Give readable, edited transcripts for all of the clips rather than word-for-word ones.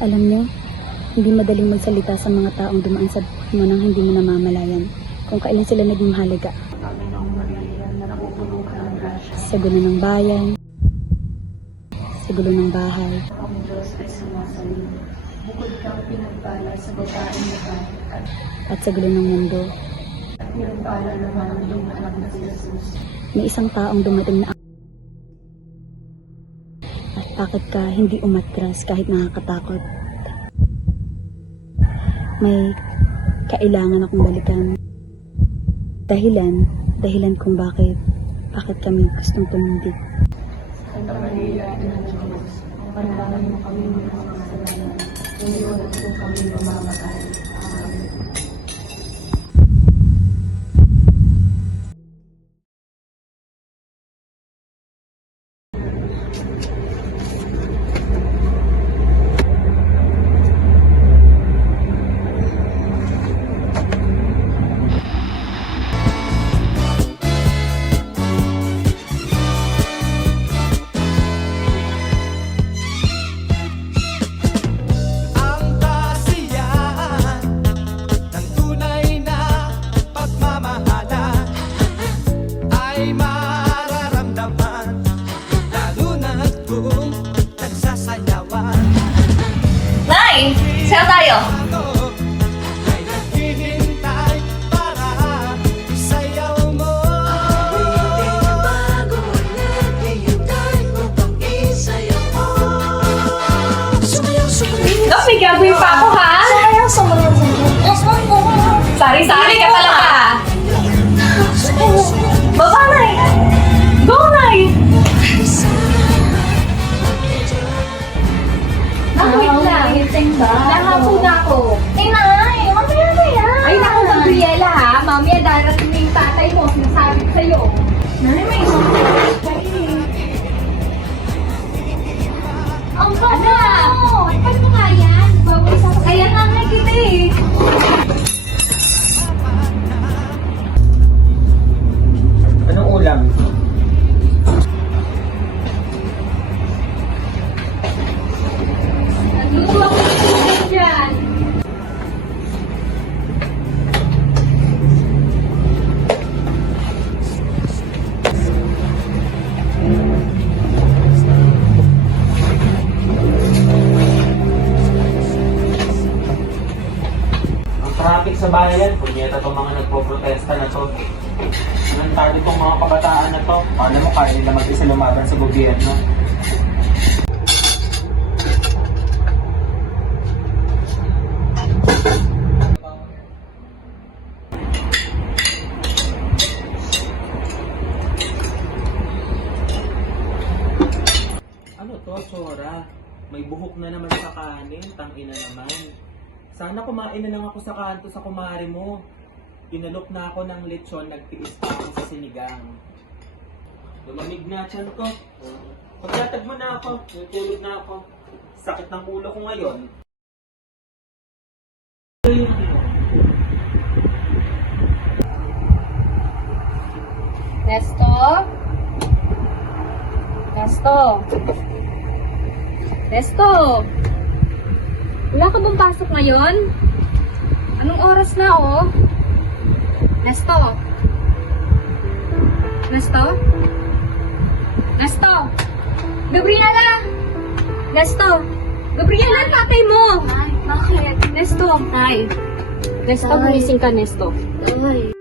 Alam niyo, hindi madaling magsalita sa mga taong dumaan sa buhay mo nang hindi mo namamalayan kung kailan sila naging mahalaga. Sa gulo ng bayan, sa gulo ng bahay. Ang Diyos ay sumasalit. Bukod kang pinagpala sa babaeng babae At sa gulo ng mundo, at pinagpala naman ang iyong anak na si Jesus. may isang taong dumating na at bakit ka hindi umatras kahit nakakatakot? May kailangan akong balikan. Dahilan kung bakit kami gustong tumindig. Santa Maria, Ina ng Diyos, panalangin mo kami ng mga kasalanan, ngayon at kung kami mamamatay. Amen. Nay! Sayo tayo! No, may gagawin pa ako, ha? Sari-sari ka talaga! Baba, Nay! Go, Nay! Wait lang. Nahapo na ako. Nay, mamaya na yan. Ay, naku, Gabriela ha. Mamaya darating na yung tatay mo. Sinasabi ko sa'yo. Nay, may ang baba! Paano mo nga yan? Kaya nga nga kita eh. Anong ulam? Nagluto ako ng dyan. Ang traffic sa bayan, punyeta itong mga nagpo-protesta na to. Anong target itong mga kabataan na to? Paano mo kaya nila mag-isa lumaban sa gobyerno? Ano to, Sora? May buhok na naman sa kanin, tangina naman. Sana kumain na lang ako sa kanto sa kumari mo. Pinalok na ako ng lechon, nagtiis pa ako sa sinigang. Lumamig na tiyan ko. Paglatag mo na ako, natulog na ako. Sakit ng ulo ko ngayon. Nesto? Nesto? Nesto? Wala ka bang pasok ngayon? Anong oras na, oh? Nesto? Nesto? Nesto? Gabriela! Nesto? Gabriela, tatay mo! Ay, bakit? Nesto? Ay. Nesto, gumising ka, Nesto. Ay.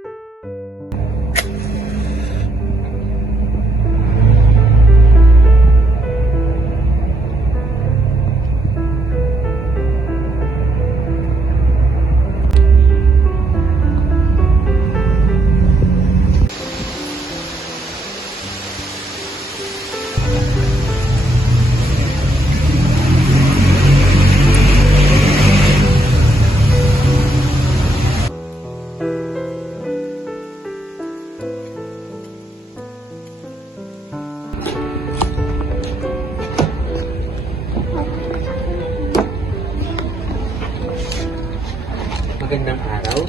Magandang araw.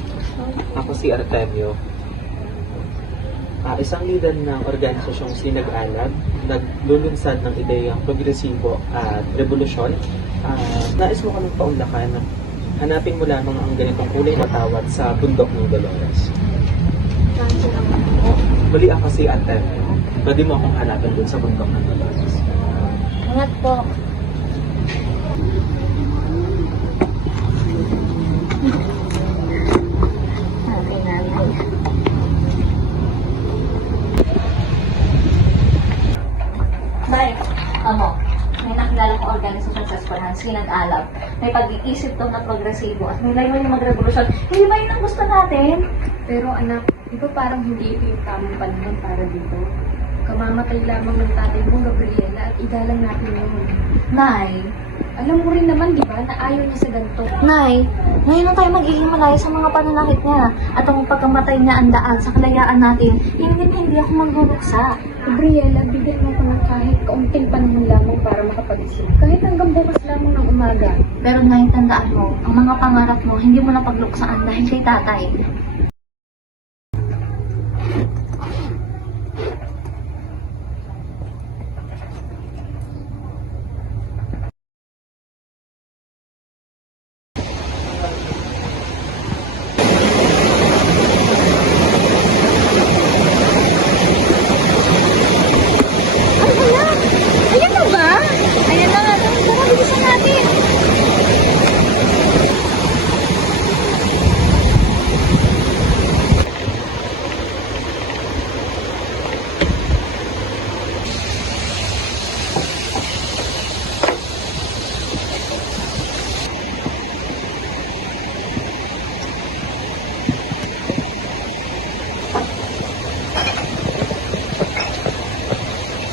Ako si Artemio. Isang lider ng organisasyong Sinag-Alab, naglulunsad ng ideyang progresibo at revolusyon. Nais mo kaming paunlakan. Hanapin mo lamang ang ganitong kulay na tawad sa bundok ng Dolores. Muli ako si Ate. Pwede mo akong hanapin dun sa bundok ng Dolores. Ingat po. Okay, nanay. Bye. Amo, may nakilala ko organisasyon sa eskwelahan, Sinag-alab. May pag-iisip daw na progresibo at may layunin yung magrevolusyon. Hindi ba yun ang gusto natin? Pero anak, di ba parang hindi ito yung tamang panahon para dito? Kamamatay lamang ng tatay mo, Gabriela, at igalang natin yun. Nay, Alam mo rin naman, di ba, na ayaw niya sa ganito. Nay, ngayon na tayo magiging malaya sa mga pananakit niya. At ang pagkamatay niya ang daan sa kalayaan natin, hindi ako magluluksa. Gabriela, bigyan mo ko ng kahit kaunting panahon lamang para makapag-isip. Kahit hanggang bukas lamang ng umaga. Pero Nay, tandaan mo, ang mga pangarap mo, hindi mo na pagluksaan dahil kay tatay. Ayan na ba? Ayan na nga. Tara, bilisan natin.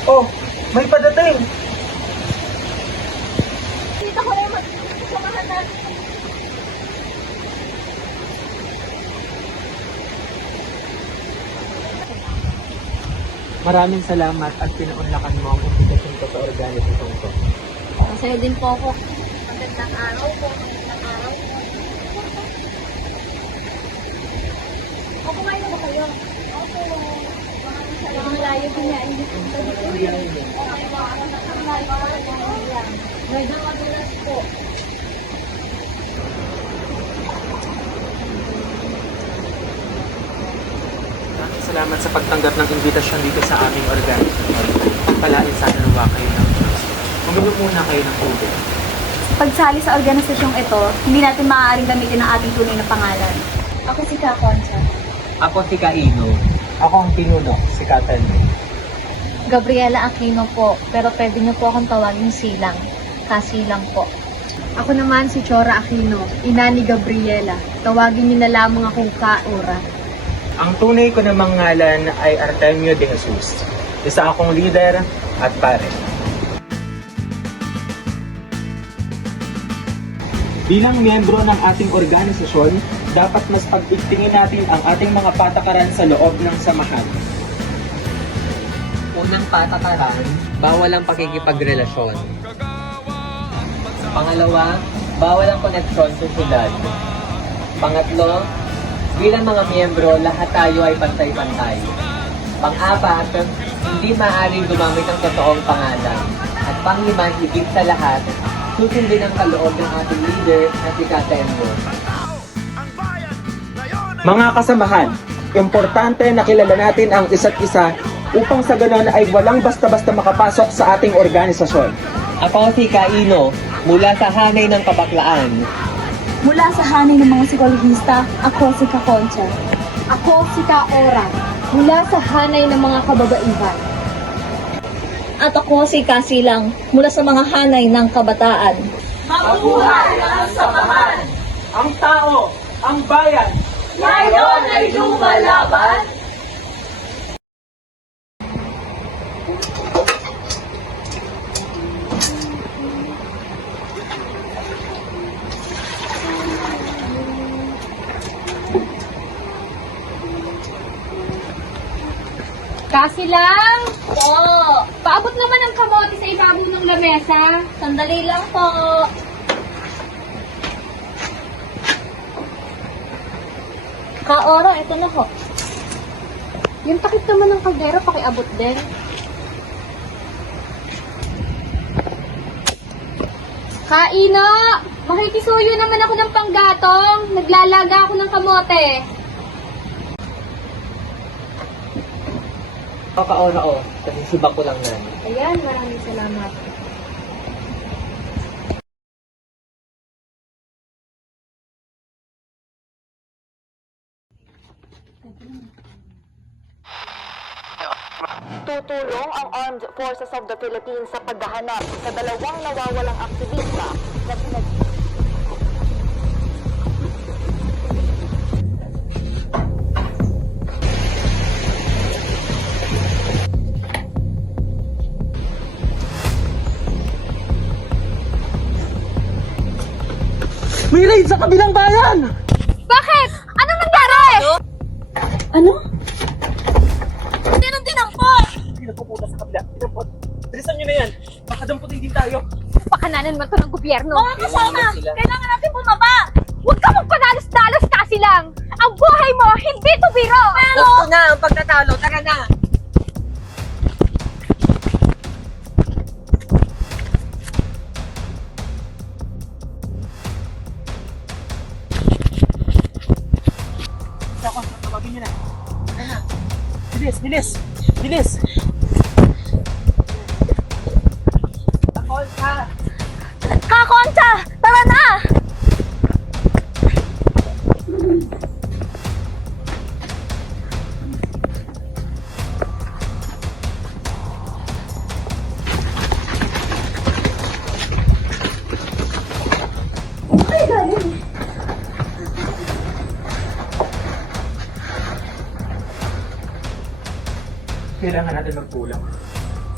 Oh, may padating! Dito ko yung magsamahan natin. Maraming salamat at pinaunlakan mo ang imbitasyon ko sa organisasyon ko. Masaya din po ako. Magandang araw po. Magandang araw. O, kumain na ba kayo? Opo. Malayo din nga. Hindi po dito. Medyo madulas po. Maraming salamat sa pagtanggap ng imbitasyon dito sa aming organisasyon. Pagpalain sana nawa kayo ng Diyos. Magulog muna kayo ng tubig. Pagsali sa organisasyong ito, hindi natin maaaring gamitin ang ating tunay na pangalan. Ako si Kakoncha. Ako si Kaino. Ako ang pinuno, si Katenme. Gabriela Aquino po, pero pwede niyo po akong tawagin Silang. Kasilang po. Ako naman si Chora Aquino, ina ni Gabriela. Tawagin niyo na lamang akong Kaura. Ang tunay ko namang ngalan ay Artemio de Jesus. Isa akong leader at pare. Bilang miyembro ng ating organisasyon, dapat mas pagigtingin natin ang ating mga patakaran sa loob ng samahan. Unang patakaran, bawal ang pakikipagrelasyon. Pangalawa, bawal ang koneksyon sa syudad. Pangatlo, bilang mga miyembro, lahat tayo ay pantay-pantay. Pang-apat, hindi maaaring gumamit ng totoong pangalan. At panglima, higit sa lahat, susundin ang kaloob ng ating leader na si Katenyo. Mga kasamahan, importante na kilala natin ang isa't isa upang sa ganon ay walang basta-basta makapasok sa ating organisasyon. Ako si Kaino, mula sa hanay ng kabaklaan. Mula sa hanay ng mga psikologista, ako si Kakoncha. Ako si Kaora, mula sa hanay ng mga kababaihan. At ako si Kasilang, mula sa mga hanay ng kabataan. Ang tao, ang bayan, Ngayon ay lumalaban! Kasi lang, Po! paabot naman ang kamote sa ibabaw ng lamesa. Sandali lang po! Kaora, ito na po. Yung takip naman ng kaldero, pakiabot din. Kaino! Makikisuyo naman ako ng panggatong. Naglalaga ako ng kamote. Kakaora ko, kasi subak ko lang yan. Ayan, maraming salamat. Tutulong ang Armed Forces of the Philippines sa paghahanap sa dalawang nawawalang aktivista na May raid sa kabilang bayan! Bakit? Anong nangyari? Ano? Pinapupunta sa kabila. Pinampot. Bilisan nyo na yan. Baka damputin din tayo. Pakananan mo ito ng gobyerno. Mga kasama, kailangan natin bumaba. Huwag ka magpadalos-dalos kasi lang. Ang buhay mo, hindi to biro. Gusto na ang pagtatalo, tara na! Ako, tawagin nyo na. Tara na. Bilis, bilis! Bilis! Kakoncha! Tara na! Kailangan natin magkulang.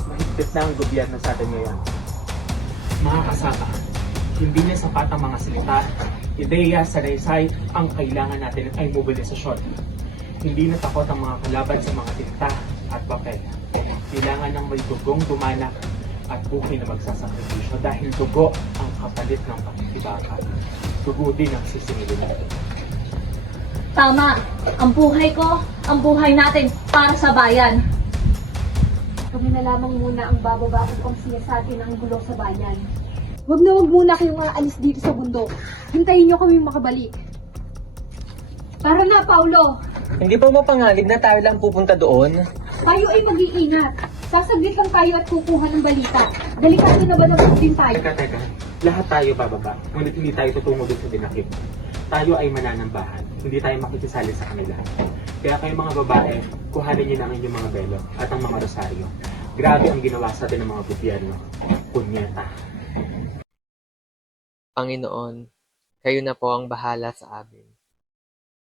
Mahigpit na ang gobyerno sa atin ngayon. Mga kasama, hindi na sapat ang mga salita, ideya, salaysay, ang kailangan natin ay mobilisasyon. Hindi na takot ang mga kalaban sa mga tinta at papel. Kailangan ng may dugong dumanak at buhay na magsasakripisyo dahil dugo ang kapalit ng pakikibaka. Dugo din ang sisingilin natin. Tama. Ang buhay ko, ang buhay natin para sa bayan. Kami na lamang muna ang bababa upang siya sa atin ang gulo sa bayan. Huwag na huwag muna kayong aalis dito sa bundok. Hintayin niyo kami makabalik. Tara na, Paulo. Hindi pa mapanganib na tayo lang pupunta doon? Tayo ay mag-iingat. Sasaglit lang tayo at kukuha ng balita. Delikado na ba na din tayo? Teka. Lahat tayo bababa, ngunit hindi tayo tutungo dun sa dinakip. Tayo ay mananambahan, hindi tayo makikisali sa kanila. Kaya kayo mga babae, kuhanin niyo na ang inyong mga belo at ang mga rosaryo. Grabe ang ginawa sa atin ng mga gobyerno. Punyeta. Panginoon, kayo na po ang bahala sa amin.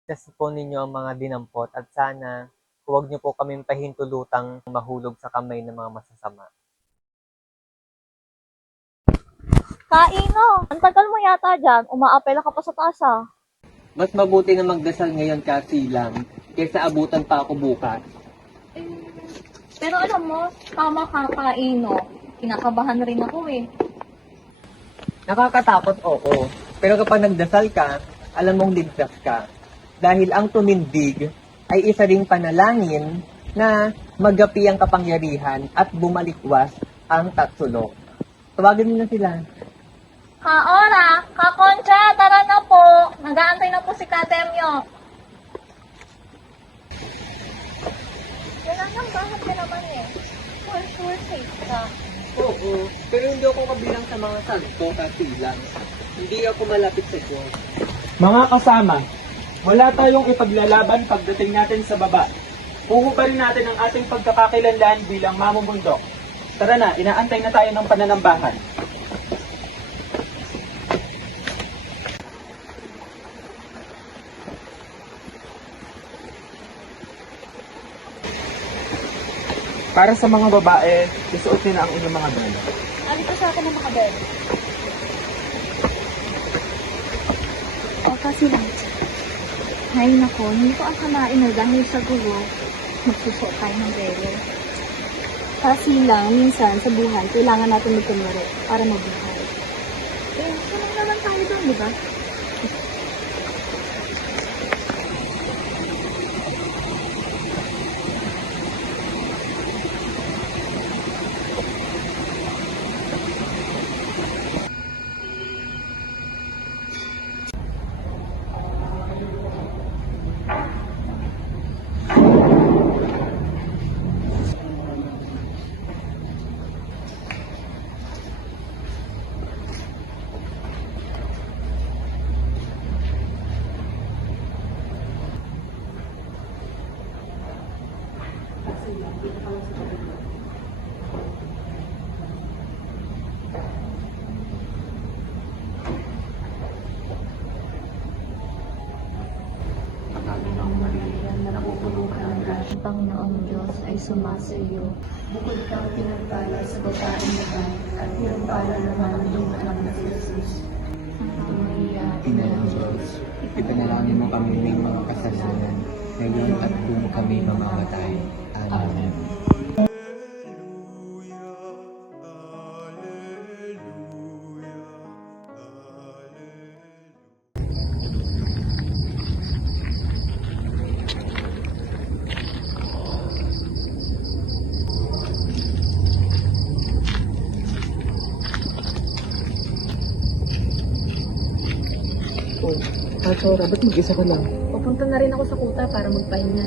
Kasi po ninyo ang mga dinampot at sana huwag niyo po kaming pahintulutang mahulog sa kamay ng mga masasama. Kaino, ang tagal mo yata dyan. Umaapela ka pa sa taas ah. Mas mabuti na magdasal ngayon kasi lang kaysa abutan pa ako bukas. Pero alam mo, tama ka, Kaino. Kinakabahan rin ako eh. Nakakatakot, oo. Pero kapag nagdasal ka, alam mong ligtas ka. Dahil ang tumindig ay isa ring panalangin na magapi ang kapangyarihan at bumalikwas ang tatsulok. Tawagin mo na sila. Kaora, Kakoncha, tara na po. Nag-aantay na po si Katemyo. Kailangan bakit ka naman eh. For sure safe ka. Oo, pero hindi ako kabilang sa mga santo kasi lang. Hindi ako malapit sa Diyos. Mga kasama, wala tayong ipaglalaban pagdating natin sa baba. Huhubarin natin ang ating pagkakakilanlan bilang mamumundok. Tara na, inaantay na tayo ng pananambahan. Para sa mga babae, isuot nyo na ang inyong mga belo. Alito sa akin ng mga bed. O kasi lang. Ngayon ako, hindi ko akalain na dahil sa gulo, magsusuot tayo ng belo. Kasi lang, minsan sa buhay, kailangan natin magkamero para mabuhay. Eh, tulong naman tayo doon, di ba? Panginoong Diyos ay sumasa iyo. Bukod kang pinagpala sa babaeng naman, at pinagpala naman ang iyong anak na si Jesus. Santa Maria, Ina ng Diyos, ipanalangin mo kami ng mga kasalanan, ngayon at kung kami mamamatay. Amen. Chora, ba't mag-isa ka lang? pupunta na rin ako sa kuta para magpahinga.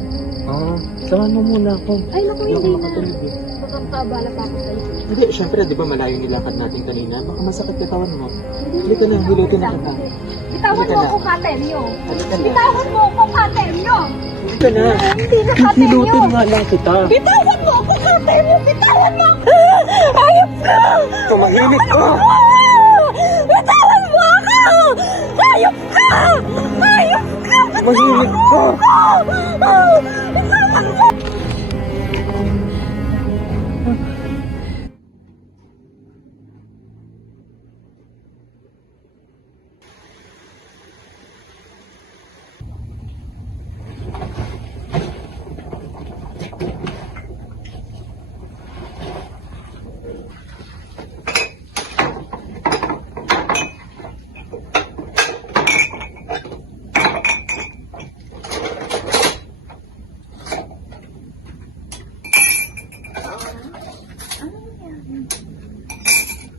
Samahan mo muna ako. Ay, naku, hindi na. makatulog eh. Baka makaabala pa ako sa'yo. Hindi, syempre, di ba malayo nilakad natin kanina? Baka masakit katawan mo. Halika na, hilutin na kita. Bitawan Halika mo na. ako, Kateryo. Halika na. Bitawan mo ako, Kateryo. Halika na. Hindi na, Kateryo. Hilutin nga lang kita. Bitawan mo ako, Kateryo. Bitawan mo ako. Ayop ka. Tumahimik ka! Bitawan mo ako. Ayop ka. Ayop ka. Tumahimik ka! Bitawan mo.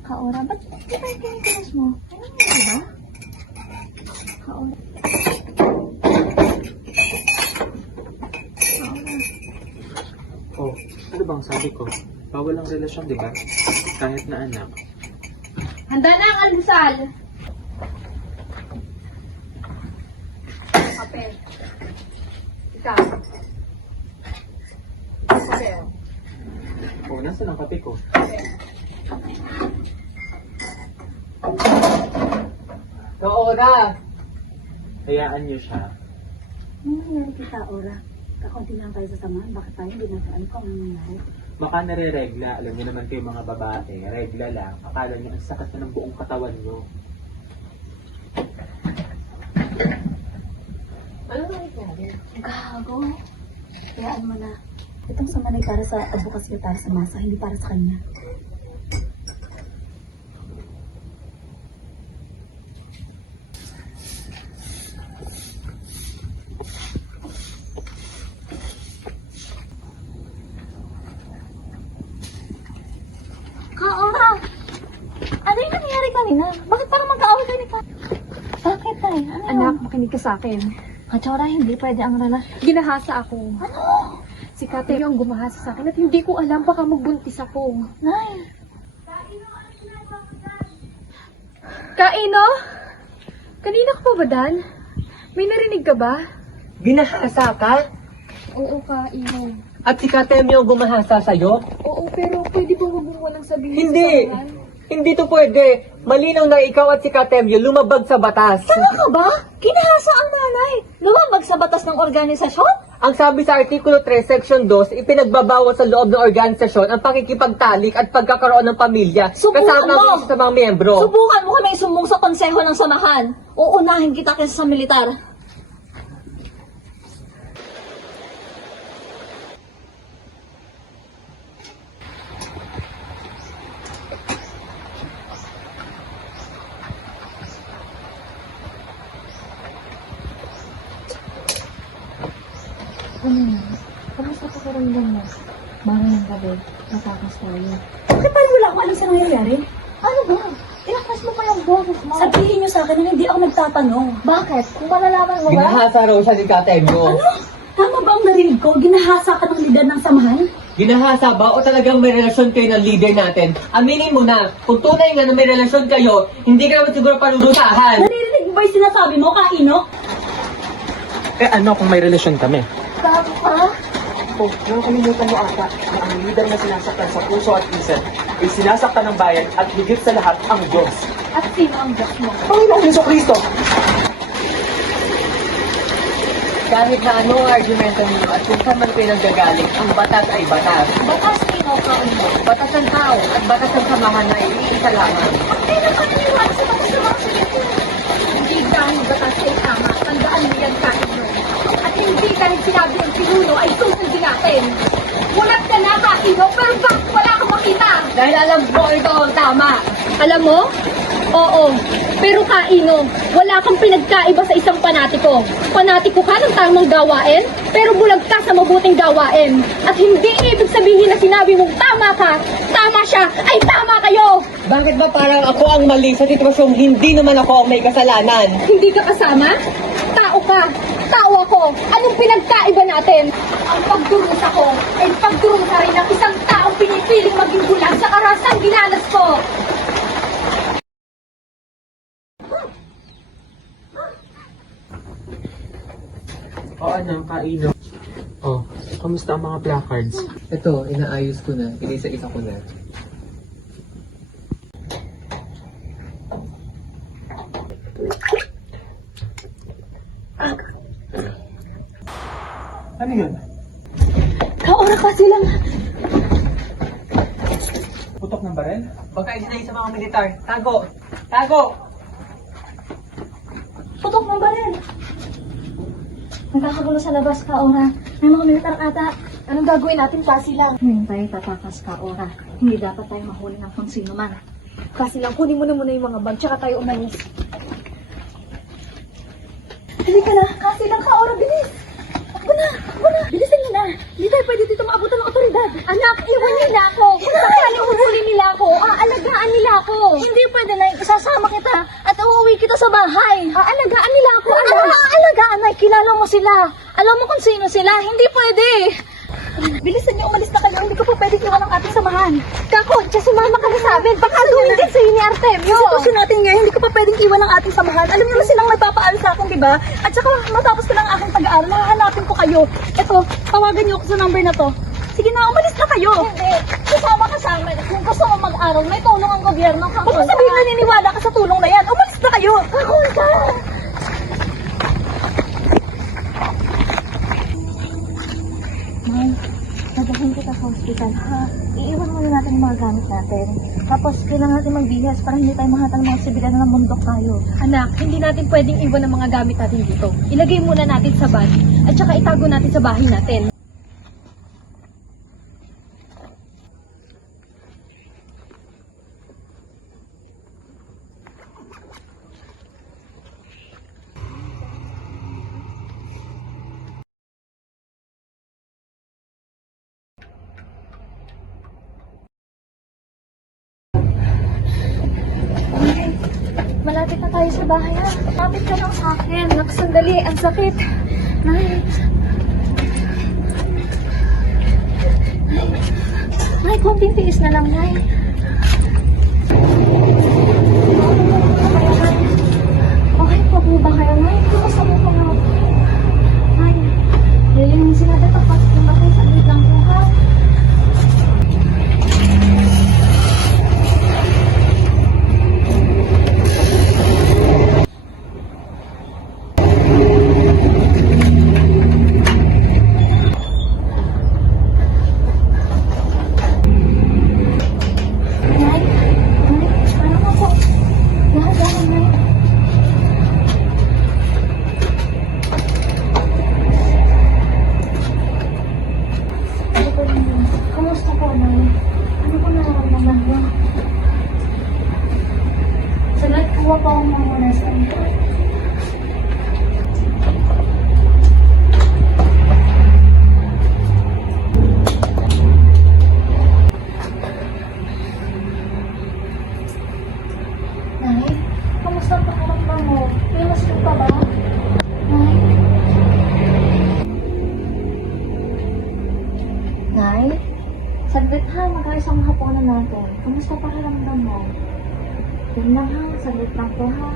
Kaora, ba't di tayo kinikilos mo? Ano mo, diba? Kaora. Oh, ano bang sabi ko? Bawal ang relasyon, di ba? Kahit na anak. Handa na ang almusal! Papel. Ikaw. Papel. Oh, nasa ang kape ko? Kaora! Hayaan niyo siya. Ano nangyari kita, Ora? Kakunti lang tayo sa samahan. Bakit tayo hindi natin alam kung ano nangyari? Baka nare-regla. Alam niyo naman kayo mga babae. Regla lang. Akala niyo ang sakit na ng buong katawan niyo. Ano ba nangyari? Gago. Hayaan mo na. Itong samanay para sa advocacy para sa masa, hindi para sa kanya. Kaora! Ano yung nangyari kanina? Bakit parang magkaaway kayo ni Pa? Bakit tayo? Ano? Anak, makinig ka sa akin. Kachora, hindi pwede ang relasyon. Ginahasa ako. Ano? Si Kate yung gumahasa sa akin at hindi ko alam baka magbuntis ako. Nay! Kaino? Kanina ka pa ba, Dan? May narinig ka ba? Ginahasa ka? Oo, Kaino. At si Katemyo gumahasa sa'yo? Oo, pero pwede ba huwag mo walang sabihin Hindi! sa pangalan? Hindi to pwede. Malinaw na ikaw at si Katemyo lumabag sa batas. Tama ka ba? Kinahasa ang nanay. Lumabag sa batas ng organisasyon? Ang sabi sa Artikulo 3, Section 2, ipinagbabawal sa loob ng organisasyon ang pakikipagtalik at pagkakaroon ng pamilya Subukan kasama mo! ang isa sa mga miyembro. Subukan mo kami isumbong sa konseho ng samahan. Uunahin kita kaysa sa militar. Kamusta ka karamdam mo? Mara ng gabi, natakas tayo. Bakit parang wala akong alam sa nangyayari? Ano ba? Tinakas mo pa yung boses mo. Sabihin niyo sa akin na hindi ako nagtatanong. Bakit? Kung malalaman mo ba? Ginahasa raw siya ni Katemyo. Tama ba ang narinig ko? Ginahasa ka ng lider ng samahan? Ginahasa ba o talagang may relasyon kayo ng leader natin? Aminin mo na, kung tunay nga na may relasyon kayo, hindi ka naman siguro panurusahan. Naririnig mo ba yung sinasabi mo, Kaino? Eh ano kung may relasyon kami? Bago ka? Oh, nakakalimutan mo ata na ang leader na sinasaktan sa puso at isip ay sinasaktan ng bayan at higit sa lahat ang Diyos. At sino ang Diyos mo? Panginoong Yeso Kristo! Kahit na anong argumento ninyo at kung saan man kayo nanggagaling, ang batas ay batas. Batas pinakain mo. Batas ng tao at batas ng samahan na iisa lamang. Hindi na paniniwala sa batas ng mga sumito. Hindi dahil batas ay tama. Tandaan mo yan Kaino. At hindi dahil sinabi ng pinuno ay susundin natin. Mulat ka na Kaino, pero bakit wala kang makita? Dahil alam mo ito ang tama. Alam mo? Oo. Pero Kaino, wala kang pinagkaiba sa isang panatiko. Panatiko ka ng tamang gawain, pero bulag ka sa mabuting gawain. At hindi ibig sabihin na sinabi mong tama ka, tama siya, ay tama kayo! Bakit ba parang ako ang mali sa sitwasyong hindi naman ako ang may kasalanan? Hindi ka kasama? Tao ka, tao ako. Anong pinagkaiba natin? Ang pagdurusa ko ay pagdurusa rin ng isang taong pinipiling maging bulag sa karasang dinanas ko. O ano, Kaino? Oh, kamusta ang mga placards? Ito, inaayos ko na. Inisa-isa ko na. Ano yun? Kaora ka silang. Putok ng barel? Baka isa na sa mga militar. Tago! Tago! Putok ng baril. Nagkakagulo sa labas, Kaora. May mga militar ata. Anong gagawin natin, Kasilang? Hintay, tatakas, Kaora. Hindi dapat tayo mahuli ng kung sino man. Kasilang, kunin mo na muna yung mga bag, tsaka tayo umalis. Hindi ka na, Kasilang, Kaora, bilis! Ako na! Bilisan niyo na! Hindi tayo pwede dito maabutan ng otoridad. Anak, iwan nila ako! Kung sakali uhuli nila ako, aalagaan nila ako! Hindi pwede na, isasama kita at uuwi kita sa bahay. Aalagaan nila ako, anak! Aalagaan na, kilala mo sila. Alam mo kung sino sila, hindi pwede! Bilisan niyo, umalis na kayo. Hindi ko po pwede iwan ang ating samahan. Kako, siya sumama ka na sa amin. Baka gawin din sa'yo ni Artemio. Sa sitwasyon natin ngayon, hindi ko pa pwedeng iwan ang ating samahan. Alam niyo na silang nagpapaaral sa akin, di ba? At saka matapos ko lang ang aking pag-aaral, mahahanapin ko kayo. Eto, tawagan niyo ako sa number na to. Sige na, umalis na kayo. Hindi. Kasama ka sa amin. Kung gusto mo mag-aral, may tulong ang gobyerno. Huwag mo sabihin naniniwala ka sa tulong na yan. Umalis na kayo. Kakul ka. Nadahin kita sa hospital, ha? Iiwan muna natin yung mga gamit natin. Tapos, kailangan natin magbihas para hindi tayo mahatang mga sibilan na mundok tayo. Anak, hindi natin pwedeng iwan ang mga gamit natin dito. Ilagay muna natin sa bag at saka itago natin sa bahay natin. Malapit na tayo sa bahay, ha? Malapit ka lang sa akin. Sandali, ang sakit. Nay. Nay, konting tiis na lang, Nay. Okay po ba kayo, Nay? Kumusta mo po nga? Nay, lilinisin natin tapos yung bakit sa lit lang po, ha? Kumusta po, Nay? Ano po nararamdaman mo? Salat, kuha pa akong mga oras. Nay, kumusta ang pakiramdam mo? Pilas ka pa ba? Nay? Nay? Saglit ha, mag-aisang haponan natin. Kumusta pakiramdam mo? Yun lang ha, saglit lang po ha.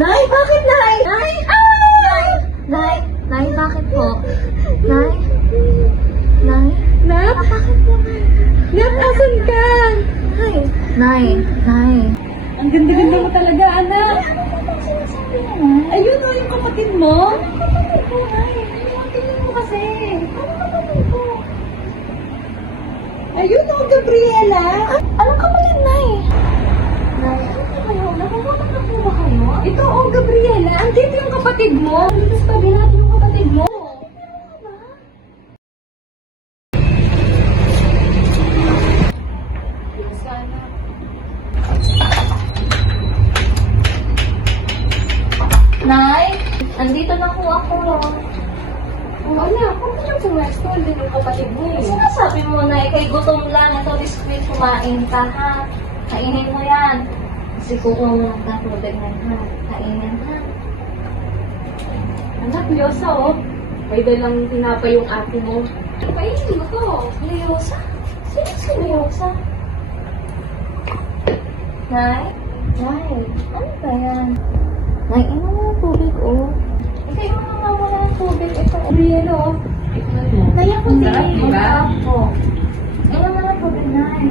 Nay, bakit Nay? Nay! Nay! Nay! Nay, bakit po? Nay? Nay? Nay? Bakit po? Nay, asan ka? Nay! Nay! Nay! talaga, anak. Sinasabi mo, Nay. Ayun o, yung kapatid mo. Kapatid ko, Nay. Tingin mo kasi. Ano kapatid ko? Ayun o, Gabriela. Anong kapatid, Nay? Nay, ano ba kayo? Nakakatak na po ba kayo? Ito o, Gabriela. Andito yung kapatid mo. Tapos tabi natin yung kapatid mo. Nay, andito na po ako. Oh, anak, kung ka lang pumwesto, andun yung kapatid mo eh. Sinasabi mo, Nay, kay gutom lang. Ito, biskuit, kumain ka, ha? Kainin mo yan. Kasi kukuha ka tubig na, ha? Kainin, ha? Anak, Liyosa oh. May dalang tinapay yung ate mo. Painin mo to. Liyosa? Sino si Liyosa? Nay? Nay, ano ba yan? Nay, ino mo yung tubig, oh. Ikaw yung mga wala ng tubig. Ito, Arielo, oh. Nay, ako din. Sarap, diba? Ako. Ino mo ng tubig, Nay.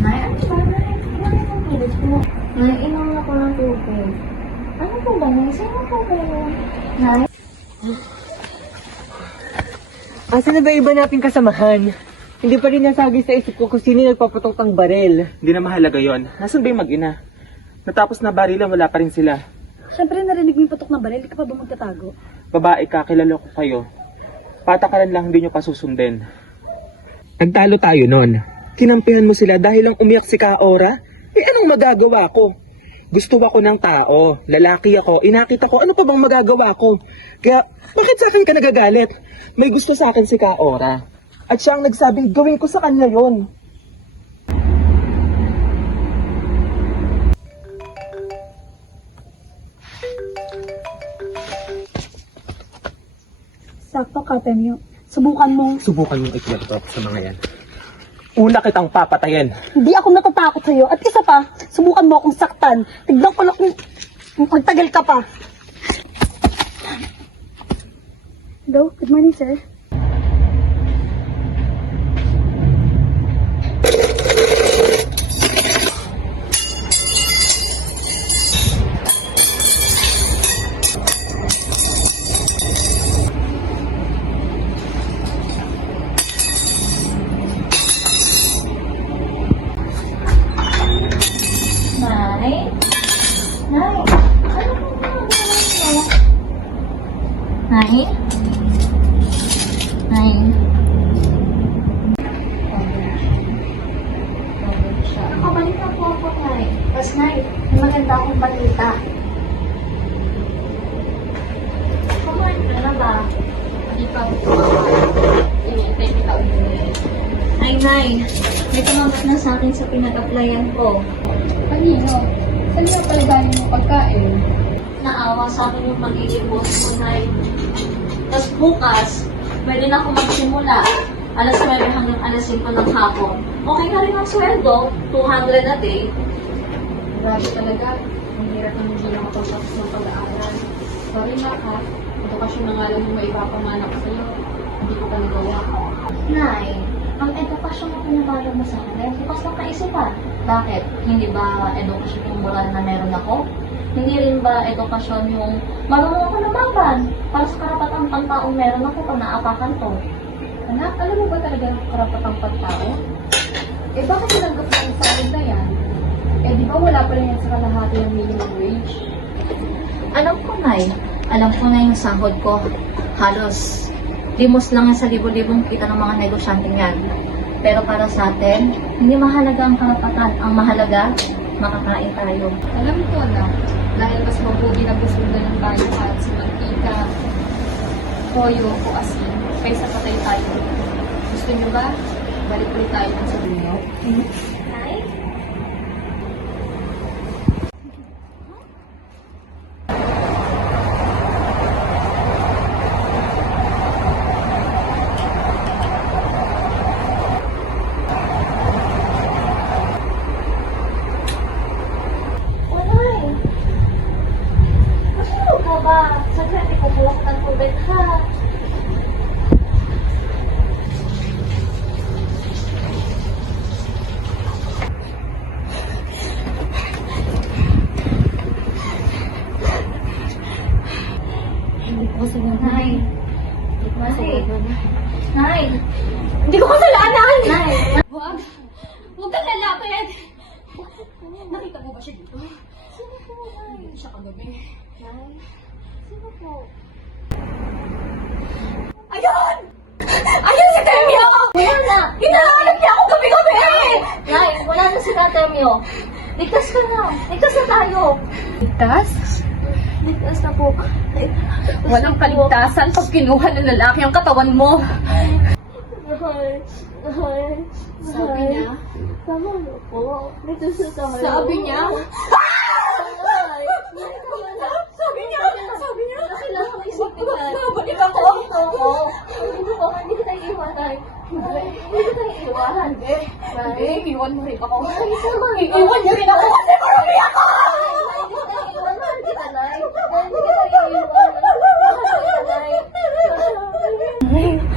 Nay, ano ba, Nay? Ino mo ng tubig po. Nay, ino mo ako ng tubig. Ano po ba, Nay? Sino po kayo? Nay? Asa na ba iba nating kasamahan? Hindi pa rin nasagi sa isip ko kung sino nagpaputok ng barel. Hindi na mahalaga yon. Nasaan ba yung mag-ina? Natapos na barilan, wala pa rin sila. Siyempre narinig mo yung patok ng baril, di ka pa ba magtatago? Babae ka, kilala ko kayo. Patakaran lang, hindi nyo pa susundin. Nagtalo tayo nun. Kinampihan mo sila dahil lang umiyak si Kaora? Eh anong magagawa ko? Gusto ako ng tao, lalaki ako, inakit ako, ano pa bang magagawa ko? Kaya, bakit sa akin ka nagagalit? May gusto sa akin si Kaora. At siya ang nagsabing gawin ko sa kanya yon. Sakto ka, Temyo. Subukan mo. Subukan mong ikwento sa mga yan. Una kitang papatayin. Hindi ako natatakot sa'yo. At isa pa, subukan mo akong saktan. Tignan ko lang kung magtagal ka pa. Hello, good morning, sir. Nay? Nay? Ano po ba ang ginawa mo? Nay? Nay? Nakabalik na po ako, Nay. Tapos, Nay, may maganda akong balita. Kumain ka na ba? Hindi pa. Iintay kita ulit. Ay, Nay, may tumagot na sa akin sa pinag-applyan ko. Kanino? Saan yung palaganin mo pagkain? Naawa sa akin yung pagiging boss ko, Nay. Tapos bukas, pwede na ako magsimula. Alas 9 hanggang alas 5 ng hapon. Okay na rin ang sweldo, 200 a day. Grabe talaga. Ang hirap na hindi nakapagtapos ng pag-aaral. Sorry na ha. Edukasyon na nga lang yung maipapanganak ko sa'yo. Hindi ko pa nagawa. Nay, ang edukasyon na pinabalo mo sa akin, bukas ng kaisipan. Bakit? Hindi ba edukasyon yung moral na meron ako? Hindi rin ba edukasyon yung marunong ako lumaban para sa karapatang pangtaong meron ako pag naapakan to? Anak, alam mo ba talaga ang karapatang pagtao? Eh bakit tinanggap mo ang sahod na yan? Eh di ba wala pa rin yan sa kalahati ng minimum wage? Alam ko, Nay. Alam ko na yung sahod ko. Halos limos lang yan sa libo-libong kita ng mga negosyanteng yan. Pero para sa atin, hindi mahalaga ang karapatan. Ang mahalaga, makakain tayo. Alam ko na, dahil mas mabuti na busundan ng tayo at sa mantika, toyo o asin, kaysa patay tayo. Gusto nyo ba? Balik ulit tayo sa dulo. Nay? Saglit, ikukuha ko ng tubig, ha? gabi. Nay, sino po? Ayun! Ayun si Temyo! Wala na! Hinahanap niya ako gabi-gabi! Nay, wala na si Katemyo. Ligtas ka na. Ligtas na tayo. Ligtas? Ligtas na po. Walang kaligtasan pag kinuha ng lalaki ang katawan mo. Sabi niya? Tama na po. Ligtas na tayo. Sabi niya? Sabi niya? Nakilala ko isipin na. Babalik ako. Hindi kita iiwan, Nay. Hindi kita iiwan. Hindi, iwan mo rin ako. Iiwan niyo rin ako kasi marami ako!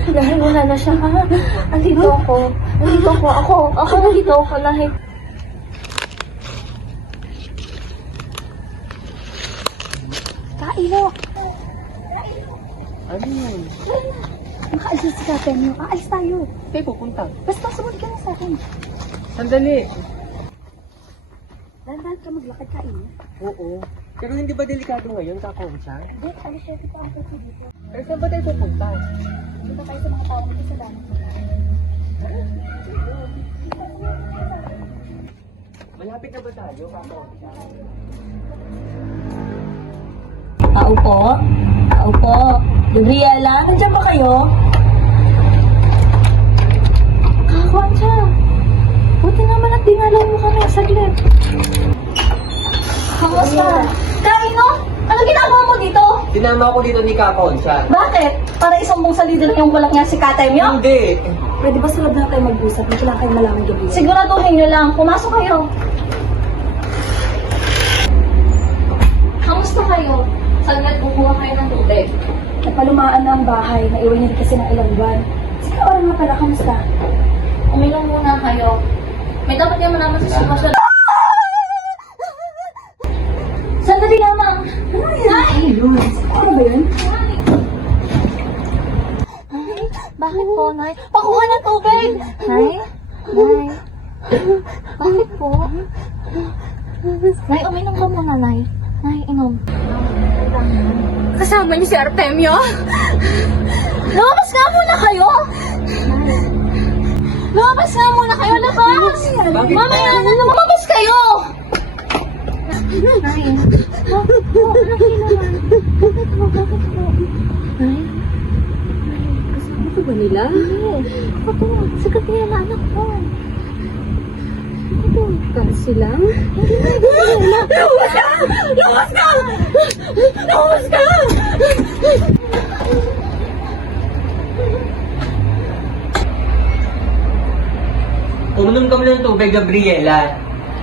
Dahil wala na siya, ha? Andito ako. Ako nandito ako, Nay. Kailo! Ano yun? Makaalis na si Katemyo. Aalis tayo. Saan pupunta? Basta sumunod ka na sa akin. Sandali. Dahan-dahan ka maglakad, Kailo. Oo. Pero hindi ba delikado ngayon, Kakoncha? Dek, alis siya kita ang kasi dito. Pero saan ba tayo pupunta? Dito tayo sa mga tao na kasalanan. Malapit na ba tayo, Kakoncha? Tao po? Tao po? Gabriela, nandiyan ba kayo? Kakoncha! Buti naman at dinalaw mo kami saglit. Kamusta? Kaino? Ano ginagawa mo dito? Sinama ko dito ni Kakoncha. Bakit? Para isumbong sa leader yung walang niya si Katemyo? Hindi. Pwede ba sa loob na tayo mag-usap? Hindi kailangan kayo malaman gabi. Siguraduhin nyo lang. Pumasok kayo. Kamusta kayo? Saglit bubuha kayo ng tubig. Napalumaan na ang bahay. Naiwan niya rin kasi ng ilang buwan. Sige, oras nga pala. Kamusta? Uminom muna kayo. May dapat naman naman sa sitwasyon. Sandali lamang. Ano ba yun? Nay, bakit po, Nay? Pakuha ng tubig! Nay? Nay? Bakit po? Nay, uminom ka muna, Nay. Nay, inom. Kasama niyo si Artemio? Lumabas nga muna kayo! Lumabas nga muna kayo! Labas! Mamaya na lumabas kayo! Nay. Oh, anak naman. Bakit po? Nay? Ano ba nila? Ako po. Si Gabriela, anak ko. Kasi lang? Lumabas ka! Lumabas ka! Lumabas ka! Uminom ka muna ng tubig, Gabriela.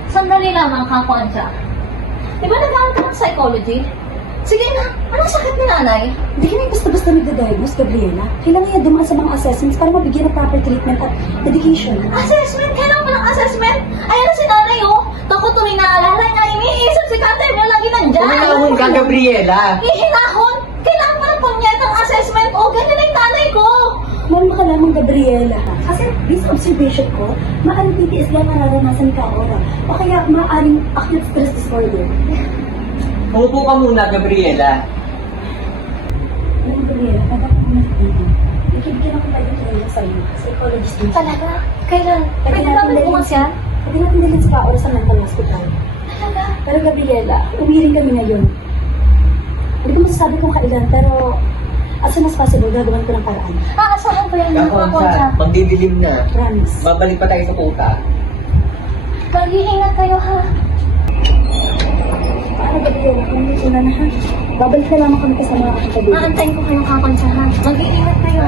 Sandali lamang, Kakoncha. Di ba nag-aaral ka ng psychology? Sige na, anong sakit ni nanay? Hindi ka na basta-basta nagda-diagnose, Gabriela. Kailangan niya dumaan sa mga assessments para mabigyan ng proper treatment at medication. Assessment? Kailangan mo ng assessment? Ayan si nanay, oh. Ako tuloy naalala niya, iniisip si Katem yung lagi nandyan. Uminahon ka, Gabriela. Ihinahon? Kailangan mo ng punyet ng assessment, oh. Ganyan na yung nanay ko. Meron ka lamang, Gabriela, ha? Kasi based sa observation ko, maaaring PTSD ang nararanasan ni Kaora. O kaya maaaring acute stress disorder. Umupo ka muna, Gabriela. Alam mo, Gabriela, kada ko muna dito. Nakibigyan ako tayo ng training sa iyo. Psychologist din siya. Talaga? Kailan? Pwede Pwede natin namin dalhin bukas siya. yan? Pwede natin dalhin si Kaora sa mental hospital. Talaga? Pero Gabriela, umiring kami ngayon. Hindi ko masasabi kung kailan, pero as soon as possible, gagawin ko ng paraan. Aasahan ko yan, Kakoncha. Kakoncha, magdidilim na. Promise. Babalik pa tayo sa puta. Mag-iingat kayo, ha? Ano, Gabriela, kung hindi sila na, ha? Babalik na lamang kami kasama ang katabi. Aantayin ko kayo, Kakoncha, ha? Mag-iingat kayo.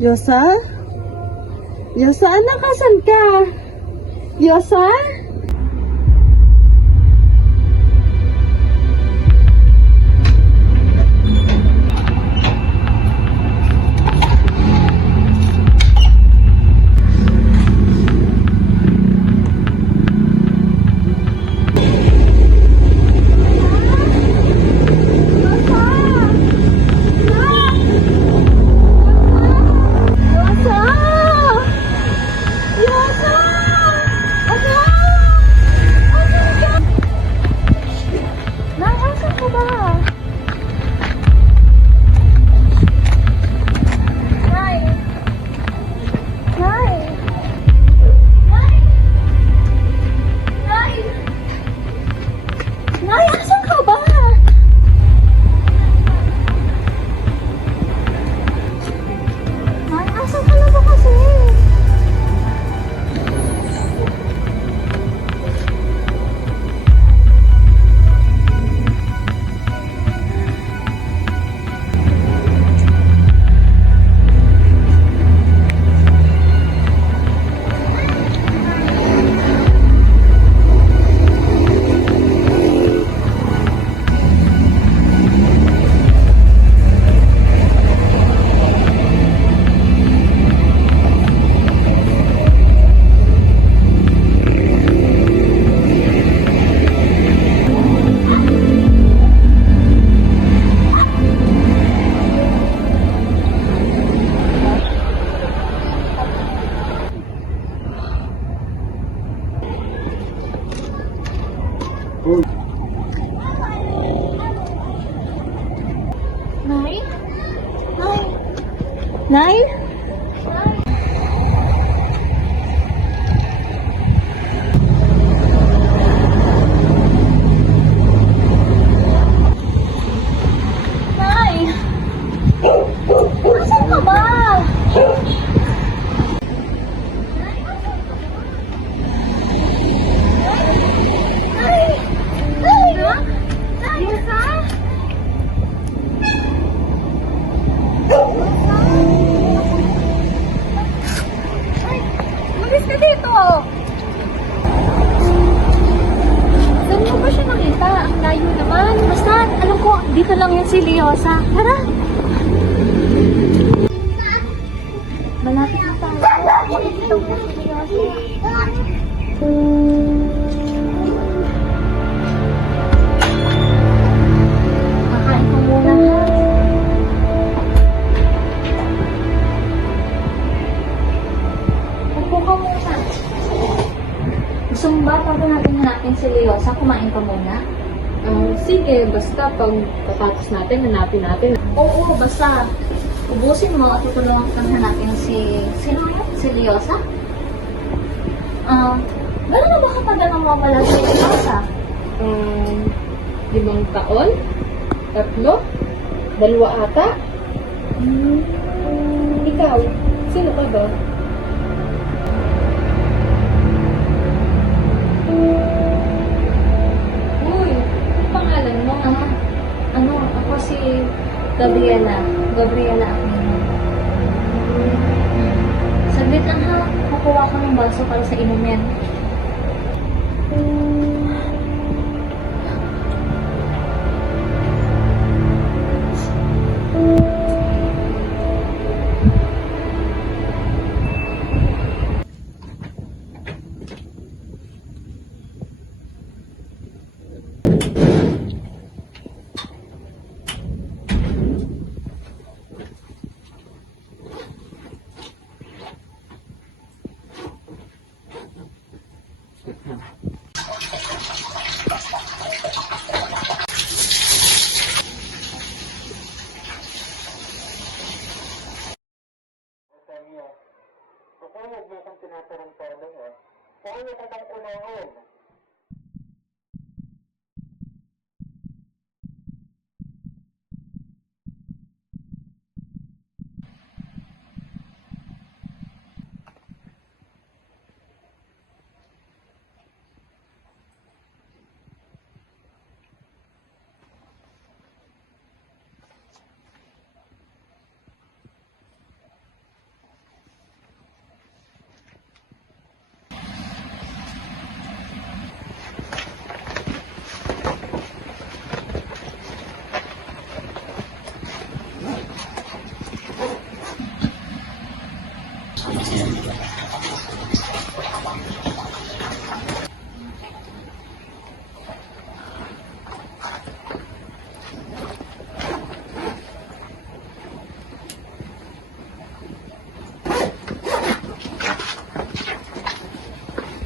Yosa? Yosa, anak, kasan ka? Yosa? Saan mo ba siya nakita? Ang layo naman. Basta, alam ko, dito lang yan si Liosa. Tara! Malapit na tayo. Dito mo si Liosa. Kakain ko muna ha. Upo ka muna. Gusto mo ba pag natin hanapin si Liosa, kumain ka muna? Sige, basta pag katapos natin, hanapin natin. Oo, basta ubusin mo at tutulungan kang hanapin sino yan? Si Liosa? Gano'n na ba kapag nawawala si Liosa? 5 taon? 3? 2 ata? Ikaw, sino ka ba? Uy, ano pangalan mo? Ako si Gabriela. Gabriela Aquino. Saglit lang ha. Kukuha ko ng baso para sa inumin.